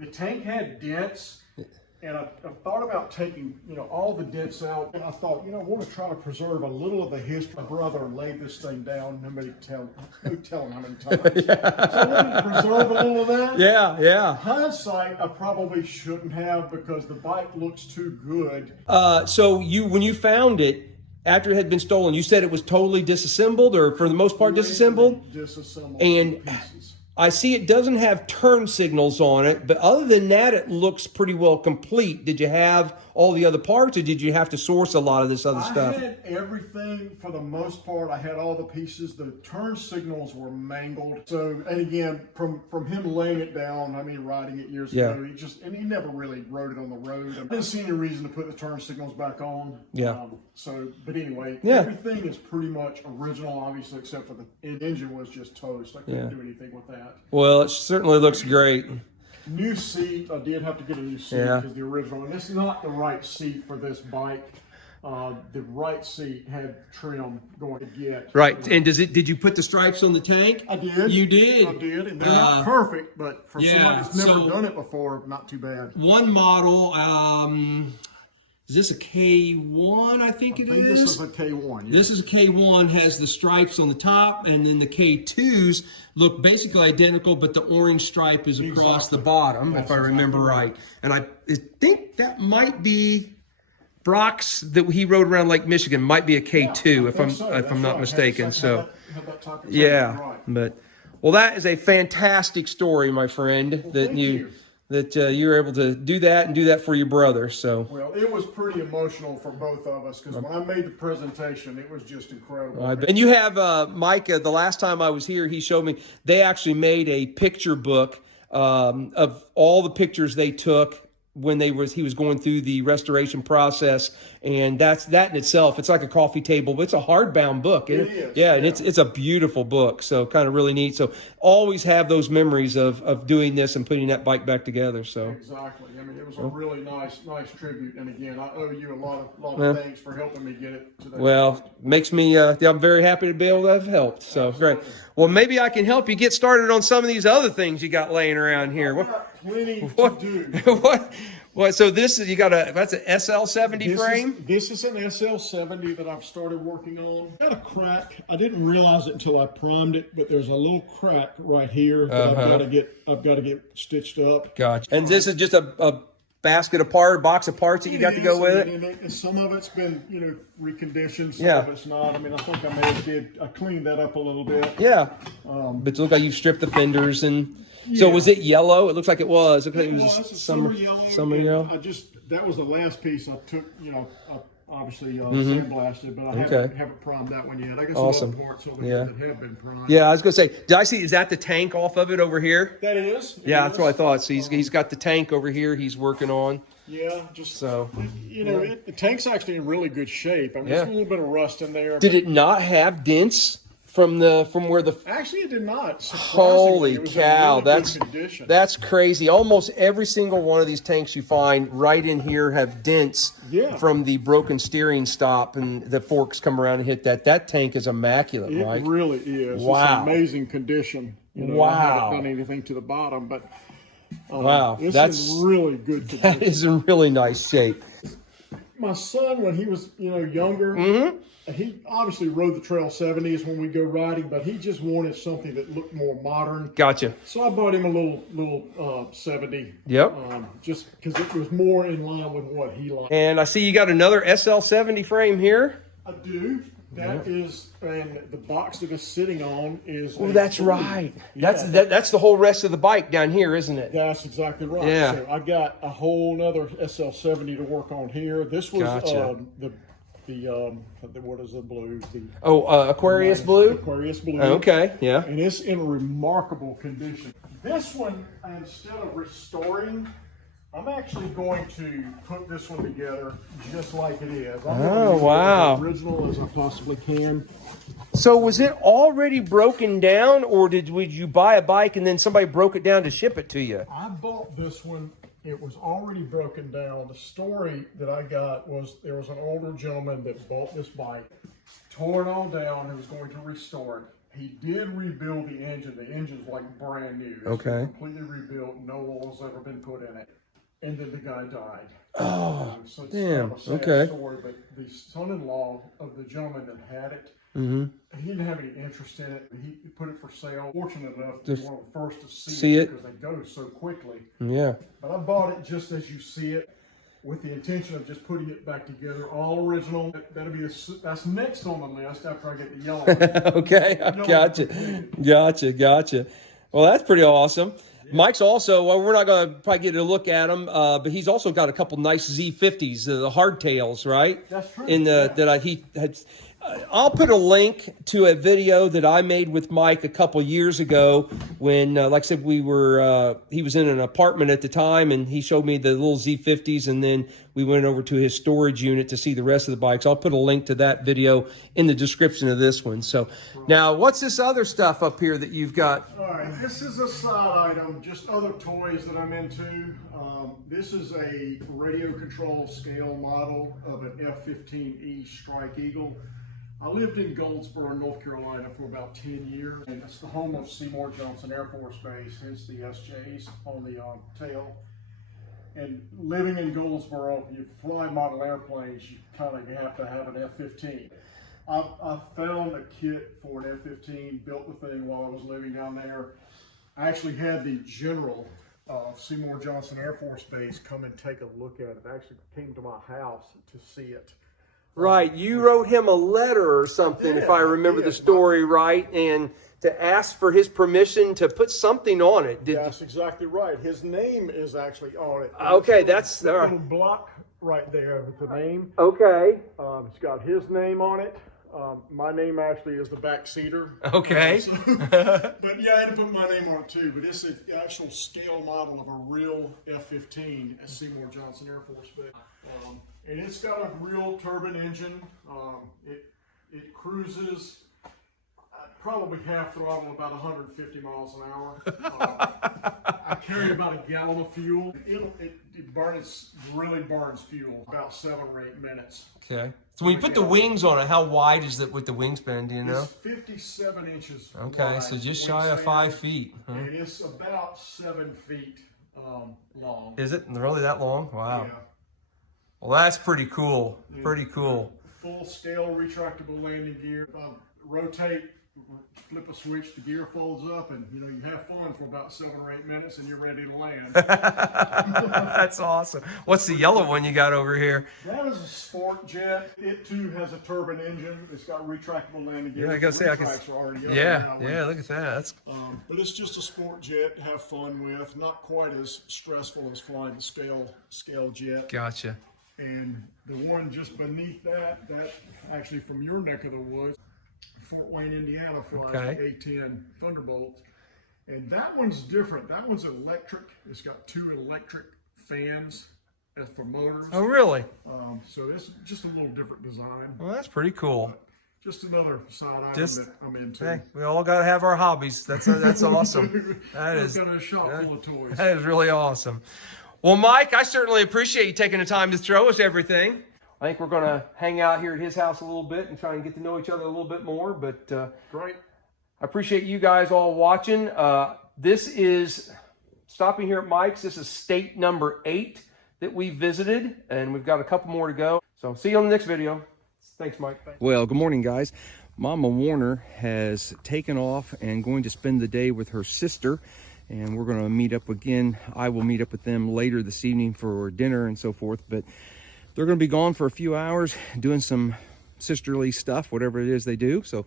The tank had dents, and I thought about taking, you know, all the dents out. And I thought, you know, I want to try to preserve a little of the history. My brother laid this thing down. Nobody who tell him how many times. So I wanted to preserve a little of that. Yeah. Hindsight, I probably shouldn't have because the bike looks too good. So when you found it, after it had been stolen, you said it was totally disassembled, or for the most part disassembled? Disassembled And pieces. I see it doesn't have turn signals on it, but other than that, it looks pretty well complete. Did you have all the other parts, or did you have to source a lot of this other stuff? I had everything for the most part. I had all the pieces. The turn signals were mangled. So, and again, from him laying it down, I mean, riding it years ago, he never really rode it on the road. I didn't see any reason to put the turn signals back on. But anyway, everything is pretty much original, obviously, except for the engine was just toast. I couldn't do anything with that. Well, it certainly looks great. New seat. I did have to get a new seat because the original, and it's not the right seat for this bike. The right seat had trim going to get. Right, and did you put the stripes on the tank? I did. You did? I did, and they're not perfect, but for somebody that's never done it before, not too bad. One model, is this a K1, I think it is? This is a K1. This is a K1, has the stripes on the top, and then the K2s look basically identical, but the orange stripe is across the bottom, if I remember right. And I think that might be Brock's that he rode around Lake Michigan might be a K2 if I'm not right. mistaken. So Had that type of yeah, tank, right. but well, that is a fantastic story, my friend. That thank you were able to do that and do that for your brother. So Well, it was pretty emotional for both of us because when I made the presentation, it was just incredible. and you have Micah. The last time I was here, he showed me they actually made a picture book of all the pictures they took when he was going through the restoration process, and that in itself, it's like a coffee table, but it's a hardbound book. It is, yeah, and it's a beautiful book, so kind of really neat. So always have those memories of doing this and putting that bike back together. So Exactly. I mean, it was a really nice tribute. And again, I owe you a lot of thanks for helping me get it to that. well, makes me I'm very happy to be able to have helped. So great. Well, maybe I can help you get started on some of these other things you got laying around here. Plenty to do. What? So this is that's an SL70 frame. This is an SL70 that I've started working on. Got a crack. I didn't realize it until I primed it, but there's a little crack right here that I've got to get stitched up. Gotcha. And this is just a box of parts that you got to go with it. And some of it's been reconditioned. Some Yeah. of it's not. I mean, I think I cleaned that up a little bit. Yeah. But it looks like you've stripped the fenders and. So was it yellow? It looks like it was. It was summer yellow. That was the last piece I took. Obviously sandblasted, but I haven't primed that one yet. I got some other parts over here that have been primed. Yeah, I was gonna say, did I see? Is that the tank off of it over here? That is. Yeah, that's what I thought. So he's got the tank over here. He's working on. Yeah, just so the tank's actually in really good shape. I mean, there's a little bit of rust in there. Did it not have dents? From where the actually it did not. Holy cow, really good condition. That's crazy. Almost every single one of these tanks you find right in here have dents from the broken steering stop, and the forks come around and hit that. That tank is immaculate, right? It really is. Wow. It's amazing condition. Wow. I haven't done anything to the bottom, but wow, that's in really good condition. That is in really nice shape. My son, when he was younger. He obviously rode the Trail 70s when we go riding, but he just wanted something that looked more modern. Gotcha. So I bought him a little 70. Yep. Just because it was more in line with what he liked. And I see you got another SL70 frame here. I do. That is, and the box that it's sitting on is. Oh, that's right. Yeah. That's the whole rest of the bike down here, isn't it? That's exactly right. Yeah. So I got a whole nother SL70 to work on here. This was what is the blue? Aquarius blue? Aquarius blue. Okay, yeah. And it's in remarkable condition. This one, instead of restoring, I'm actually going to put this one together just like it is. I'm wow. As original as I possibly can. So was it already broken down, or would you buy a bike and then somebody broke it down to ship it to you? I bought this one. It was already broken down. The story that I got was there was an older gentleman that bought this bike, tore it all down, and was going to restore it. He did rebuild the engine. The engine's like brand new. It's completely rebuilt. No oil's ever been put in it. And then the guy died. Oh, so it's damn. Kind of a sad story, but the son-in-law of the gentleman that had it, he didn't have any interest in it. He put it for sale. Fortunate enough to be one of the first to see it because they go so quickly. Yeah. But I bought it just as you see it, with the intention of just putting it back together, all original. That's next on the list after I get the yellow one. Okay, gotcha. Well, that's pretty awesome. Mike's also, we're not going to probably get a look at him, but he's also got a couple nice Z50s, the hardtails, right? That's true. He had. I'll put a link to a video that I made with Mike a couple years ago when, like I said, he was in an apartment at the time, and he showed me the little Z50s, and then we went over to his storage unit to see the rest of the bikes. I'll put a link to that video in the description of this one. So now, what's this other stuff up here that you've got? All right, this is a side item, just other toys that I'm into. This is a radio control scale model of an F-15E Strike Eagle. I lived in Goldsboro, North Carolina for about 10 years, and it's the home of Seymour Johnson Air Force Base, hence the SJs on the tail. And living in Goldsboro, you fly model airplanes, you kind of have to have an F-15. I found a kit for an F-15, built the thing while I was living down there. I actually had the General Seymour Johnson Air Force Base come and take a look at it. Actually came to my house to see it. Right, you wrote him a letter or something, if I remember the story right, and to ask for his permission to put something on it. That's exactly right. His name is actually on it. Okay, It's that's a all little right. block right there with the name. Okay. It's got his name on it. My name actually is the backseater. Okay. But yeah, I had to put my name on it too. But it's an actual scale model of a real F-15 at Seymour Johnson Air Force Base. And it's got a real turbine engine. It cruises probably half throttle, about 150 miles an hour. I carry about a gallon of fuel. It really burns fuel about 7 or 8 minutes. Okay. So when you put the wings on it, how wide is it with the wingspan, do you know? It's 57 inches Okay, wide, so just shy of 5 feet. Huh? And it's about 7 feet long. Is it really that long? Wow. Yeah. Well, that's pretty cool. Pretty cool. Full scale retractable landing gear. Rotate, flip a switch, the gear folds up, and you have fun for about 7 or 8 minutes, and you're ready to land. That's awesome. What's the yellow one you got over here? That is a sport jet. It too has a turbine engine. It's got retractable landing gear. Yeah, I gotta say, I can. Yeah, look at that. That's. But it's just a sport jet to have fun with. Not quite as stressful as flying the scale jet. Gotcha. And the one just beneath that actually from your neck of the woods, Fort Wayne, Indiana, flies the A-10 Thunderbolt. And that one's different. That one's electric. It's got 2 electric fans for motors. Oh, really? So it's just a little different design. Well, that's pretty cool. Just another side item that I'm into. Hey, we all got to have our hobbies. That's awesome. That is. Got a shop full of toys. That is really awesome. Well, Mike, I certainly appreciate you taking the time to throw us everything. I think we're going to hang out here at his house a little bit and try and get to know each other a little bit more. But Great. I appreciate you guys all watching. This is stopping here at Mike's. This is state number 8 that we visited, and we've got a couple more to go. So see you on the next video. Thanks, Mike. Well, good morning, guys. Mama Warner has taken off and going to spend the day with her sister. And we're going to meet up again. I will meet up with them later this evening for dinner and so forth. But they're going to be gone for a few hours doing some sisterly stuff, whatever it is they do. So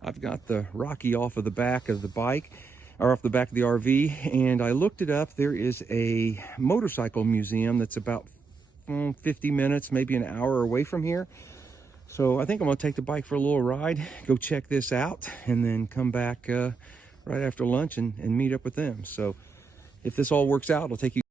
I've got the Rocky off of the back of the bike, or off the back of the RV. And I looked it up. There is a motorcycle museum that's about 50 minutes, maybe an hour away from here. So I think I'm going to take the bike for a little ride, go check this out, and then come back right after lunch and meet up with them. So if this all works out, I'll take you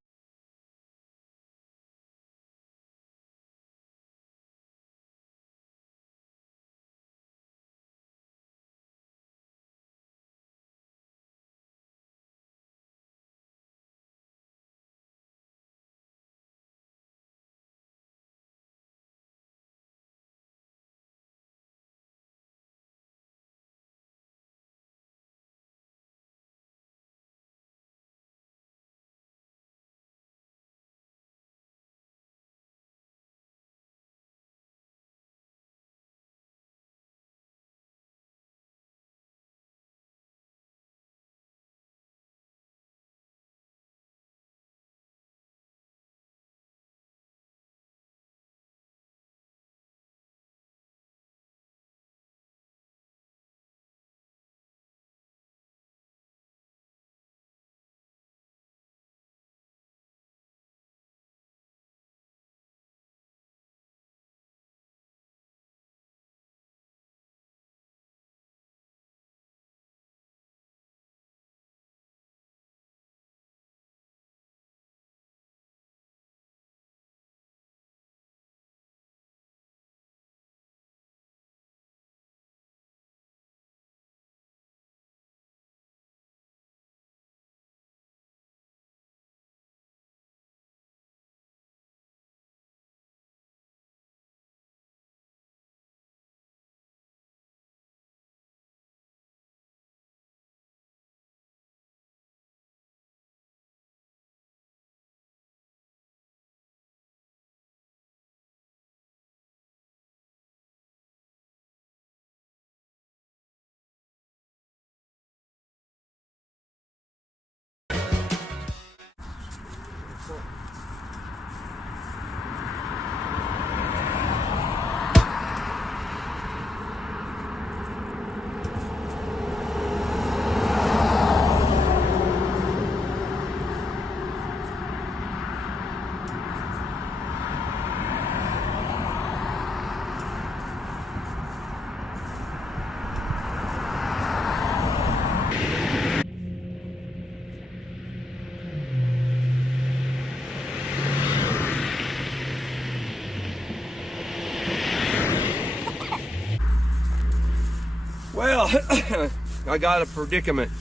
Well, I got a predicament.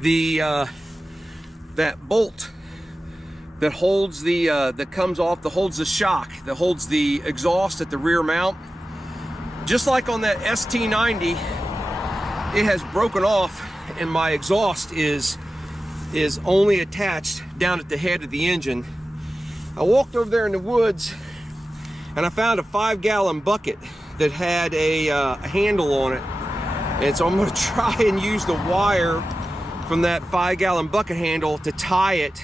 The that bolt that holds the that comes off, that holds the shock, that holds the exhaust at the rear mount, just like on that ST90, it has broken off, and my exhaust is only attached down at the head of the engine. I walked over there in the woods and I found a 5-gallon bucket that had a handle on it, and so I'm going to try and use the wire from that 5-gallon bucket handle to tie it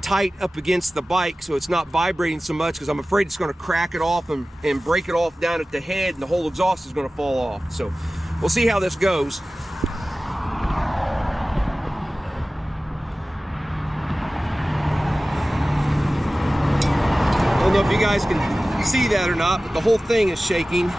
tight up against the bike so it's not vibrating so much, because I'm afraid it's going to crack it off and break it off down at the head, and the whole exhaust is going to fall off. So we'll see how this goes. I don't know if you guys can see that or not, but the whole thing is shaking.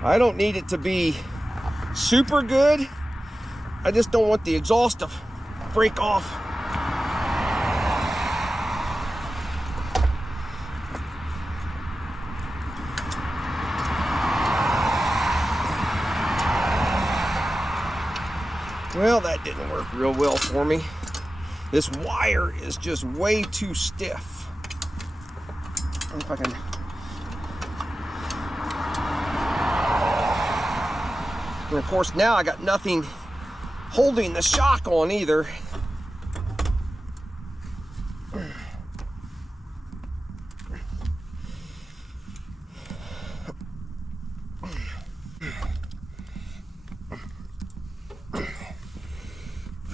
I don't need it to be super good. I just don't want the exhaust to break off. Well, that didn't work real well for me. This wire is just way too stiff. If I can. And of course, now I got nothing holding the shock on either.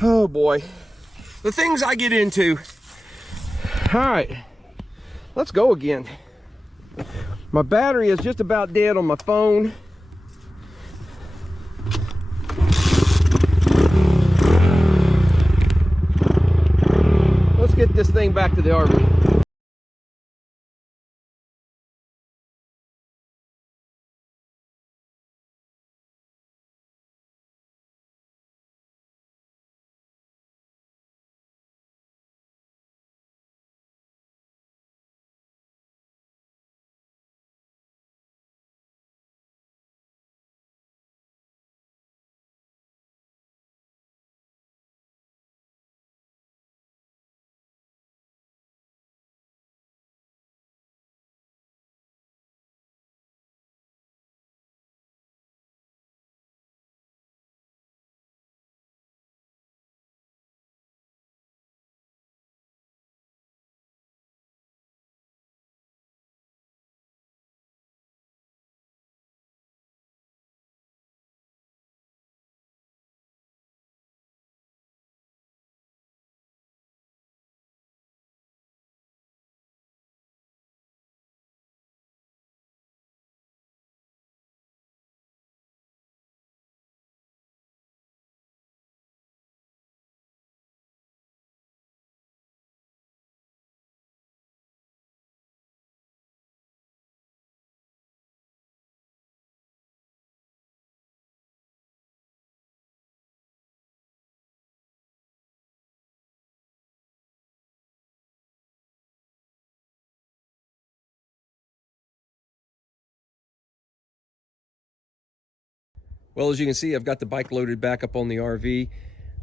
Oh boy, the things I get into. All right, let's go again. My battery is just about dead on my phone. Let's get this thing back to the RV. Well, as you can see, I've got the bike loaded back up on the RV.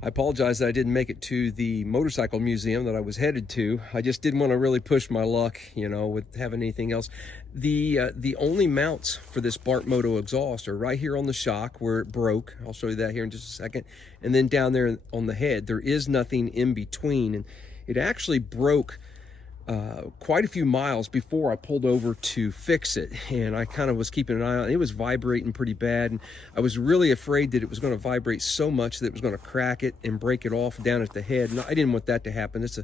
I apologize that I didn't make it to the motorcycle museum that I was headed to. I just didn't want to really push my luck, you know, with having anything else. The only mounts for this Bart Moto exhaust are right here on the shock where it broke. I'll show you that here in just a second. And then down there on the head, there is nothing in between. And it actually broke quite a few miles before I pulled over to fix it, and I kind of was keeping an eye on it. It was vibrating pretty bad, and I was really afraid that it was going to vibrate so much that it was going to crack it and break it off down at the head, and I didn't want that to happen. It's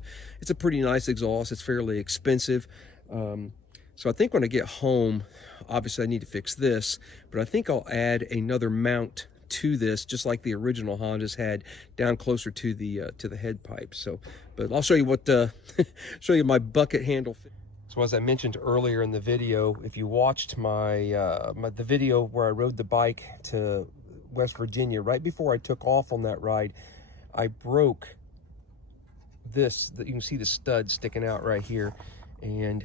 a pretty nice exhaust. It's fairly expensive, so I think when I get home, obviously I need to fix this, but I think I'll add another mount to this, just like the original Hondas had, down closer to the head pipe. So, but I'll show you what show you my bucket handle. So as I mentioned earlier in the video, if you watched the video where I rode the bike to West Virginia, right before I took off on that ride, I broke this. You can see the stud sticking out right here, and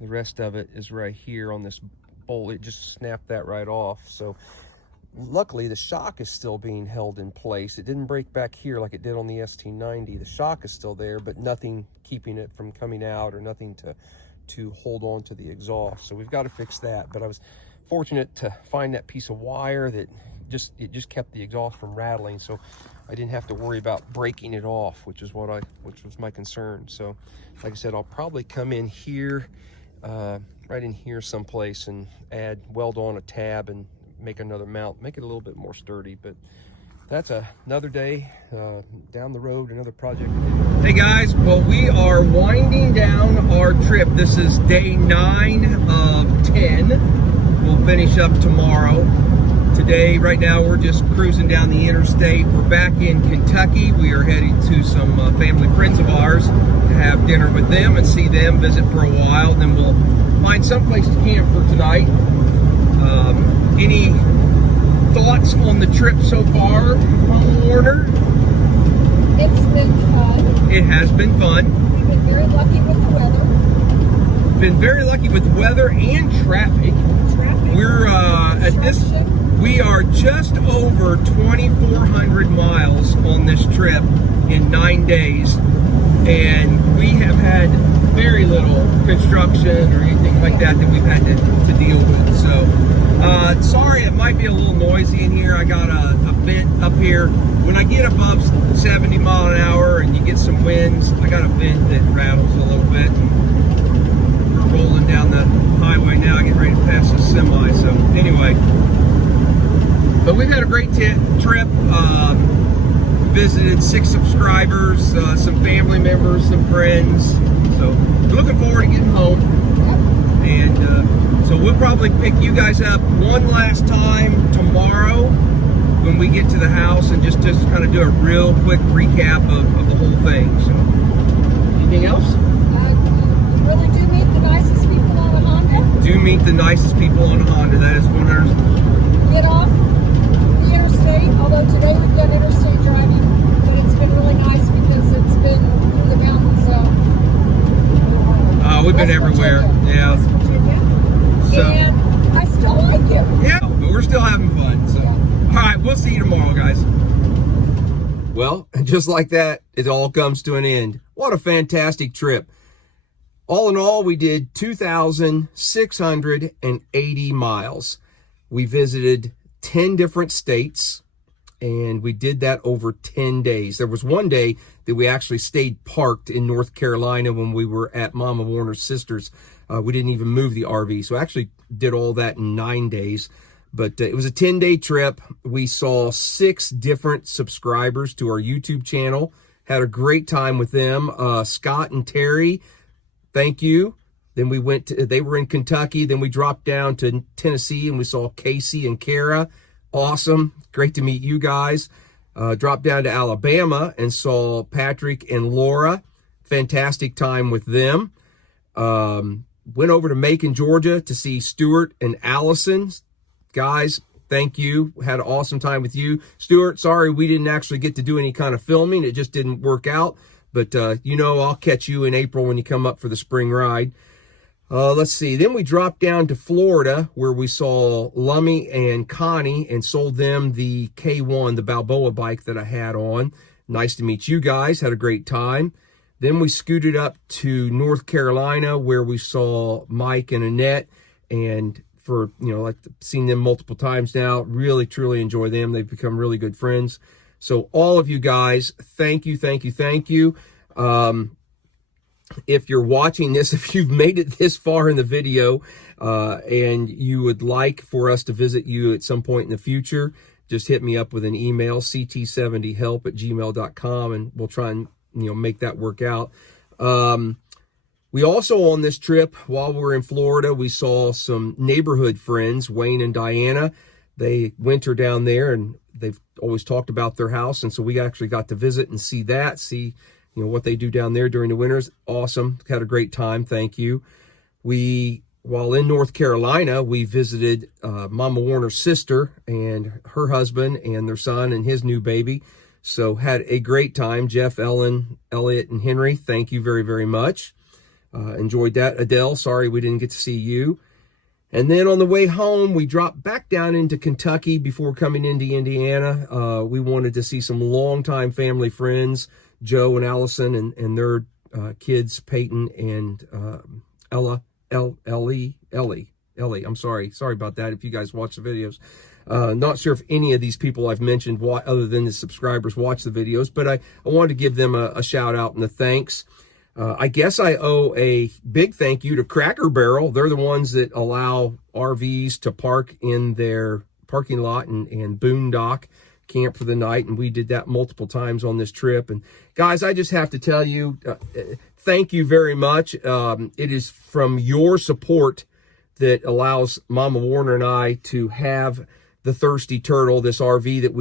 the rest of it is right here on this bolt. It just snapped that right off. So luckily the shock is still being held in place. It didn't break back here like it did on the ST90. The shock is still there, but nothing keeping it from coming out, or nothing to hold on to the exhaust. So we've got to fix that. But I was fortunate to find that piece of wire that just kept the exhaust from rattling, so I didn't have to worry about breaking it off, which was my concern. So like I said, I'll probably come in here, right in here someplace, and weld on a tab and make another mount, make it a little bit more sturdy. But that's another day down the road, another project. Hey guys, well, we are winding down our trip. This is day 9 of 10. We'll finish up tomorrow. Today, right now, we're just cruising down the interstate. We're back in Kentucky. We are heading to some family friends of ours to have dinner with them and see them, visit for a while, and then we'll find someplace to camp for tonight. Any thoughts on the trip so far, Mama Warner? It's been fun. It has been fun. We've been very lucky with the weather. Been very lucky with weather and traffic. We're at this. We are just over 2,400 miles on this trip in 9 days, and we have had very little construction or anything like that we've had to deal with. So, sorry, it might be a little noisy in here. I got a vent up here. When I get above 70 mile an hour and you get some winds, I got a vent that rattles a little bit. And we're rolling down the highway now, getting ready to pass the semi. So anyway. But we've had a great trip. Visited 6 subscribers, some family members, some friends. So we're looking forward to getting home. And so we'll probably pick you guys up one last time tomorrow when we get to the house, and just kind of do a real quick recap of the whole thing. So, anything else? You really do meet the nicest people on a Honda. Do meet the nicest people on a Honda. That is 100%. Get off the interstate, although today we've done interstate driving, but it's been really nice because it's been through the mountains of We've been everywhere. Virginia. Yeah. West Virginia. So, and I still like it. yeah, but we're still having fun. So, all right, we'll see you tomorrow, guys. Well, just like that, it all comes to an end. What a fantastic trip. All in all, we did 2,680 miles. We visited 10 different states, and we did that over 10 days. There was one day that we actually stayed parked in North Carolina when we were at Mama Warner's sister's. We didn't even move the RV, so I actually did all that in 9 days. But it was a 10-day trip. We saw 6 different subscribers to our YouTube channel. Had a great time with them. Scott and Terry, thank you. Then we went to, they were in Kentucky. Then we dropped down to Tennessee and we saw Casey and Kara. Awesome. Great to meet you guys. Dropped down to Alabama and saw Patrick and Laura. Fantastic time with them. Went over to Macon, Georgia to see Stuart and Allison. Guys, thank you. Had an awesome time with you. Stuart, sorry we didn't actually get to do any kind of filming. It just didn't work out. But, you know, I'll catch you in April when you come up for the spring ride. Let's see. Then we dropped down to Florida where we saw Lummy and Connie and sold them the K1, the Balboa bike that I had on. Nice to meet you guys. Had a great time. Then we scooted up to North Carolina where we saw Mike and Annette, and for, you know, like seen them multiple times now. Really, truly enjoy them. They've become really good friends. So all of you guys, thank you, thank you, thank you. If you're watching this, if you've made it this far in the video and you would like for us to visit you at some point in the future, just hit me up with an email, ct70help@gmail.com, and we'll try and, you know, make that work out. We also, on this trip, while we were in Florida, we saw some neighborhood friends, Wayne and Diana. They winter down there, and they've always talked about their house, and so we actually got to visit and see that, see, you know, what they do down there during the winters. Awesome. Had a great time. Thank you. We while in North Carolina, we visited Mama Warner's sister and her husband and their son and his new baby. So had a great time. Jeff, Ellen, Elliot, and Henry, thank you very, very much. Enjoyed that. Adele, sorry we didn't get to see you. And then on the way home, we dropped back down into Kentucky before coming into Indiana. We wanted to see some longtime family friends, Joe and Allison and their kids, Peyton and Ellie. I'm sorry about that if you guys watch the videos. Not sure if any of these people I've mentioned, other than the subscribers, watch the videos, but I wanted to give them a shout out and a thanks. I guess I owe a big thank you to Cracker Barrel. They're the ones that allow RVs to park in their parking lot and boondock, camp for the night, and we did that multiple times on this trip. And guys, I just have to tell you, thank you very much. It is from your support that allows Mama Warner and I to have the Thirsty Turtle, this RV that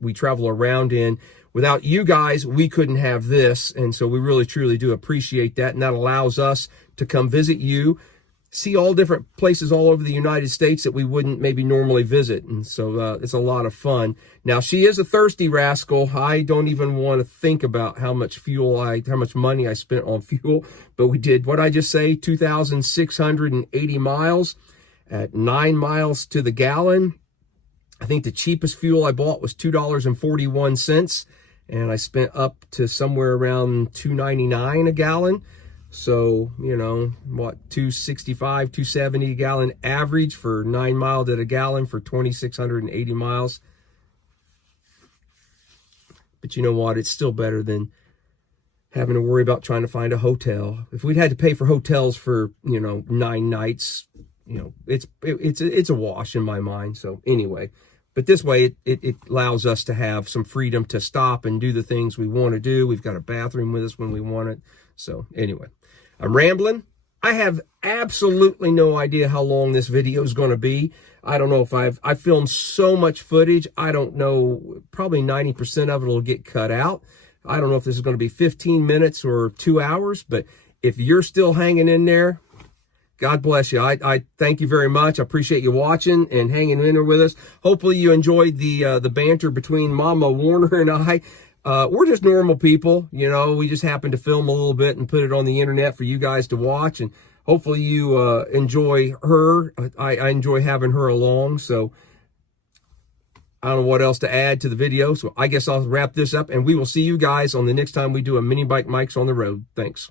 we travel around in. Without you guys, we couldn't have this, and so we really, truly do appreciate that, and that allows us to come visit you, see all different places all over the United States that we wouldn't maybe normally visit, and so it's a lot of fun. Now, she is a thirsty rascal. I don't even want to think about how much money I spent on fuel, but we did, what I just say, 2,680 miles at 9 miles to the gallon. I think the cheapest fuel I bought was $2.41. And I spent up to somewhere around $2.99 a gallon. So, you know, what, $2.65, $2.70 a gallon average for 9 miles at a gallon for 2,680 miles. But you know what? It's still better than having to worry about trying to find a hotel. If we'd had to pay for hotels for, 9 nights, it's a wash in my mind. So anyway. But this way, it allows us to have some freedom to stop and do the things we want to do. We've got a bathroom with us when we want it. So anyway, I'm rambling. I have absolutely no idea how long this video is going to be. I don't know if I filmed so much footage. I don't know, probably 90% of it will get cut out. I don't know if this is going to be 15 minutes or 2 hours, but if you're still hanging in there, God bless you. I thank you very much. I appreciate you watching and hanging in there with us. Hopefully you enjoyed the banter between Mama Warner and I. We're just normal people, we just happened to film a little bit and put it on the internet for you guys to watch. And hopefully you enjoy her. I enjoy having her along. So I don't know what else to add to the video. So I guess I'll wrap this up and we will see you guys on the next time we do a MiniBike Mics on the road. Thanks.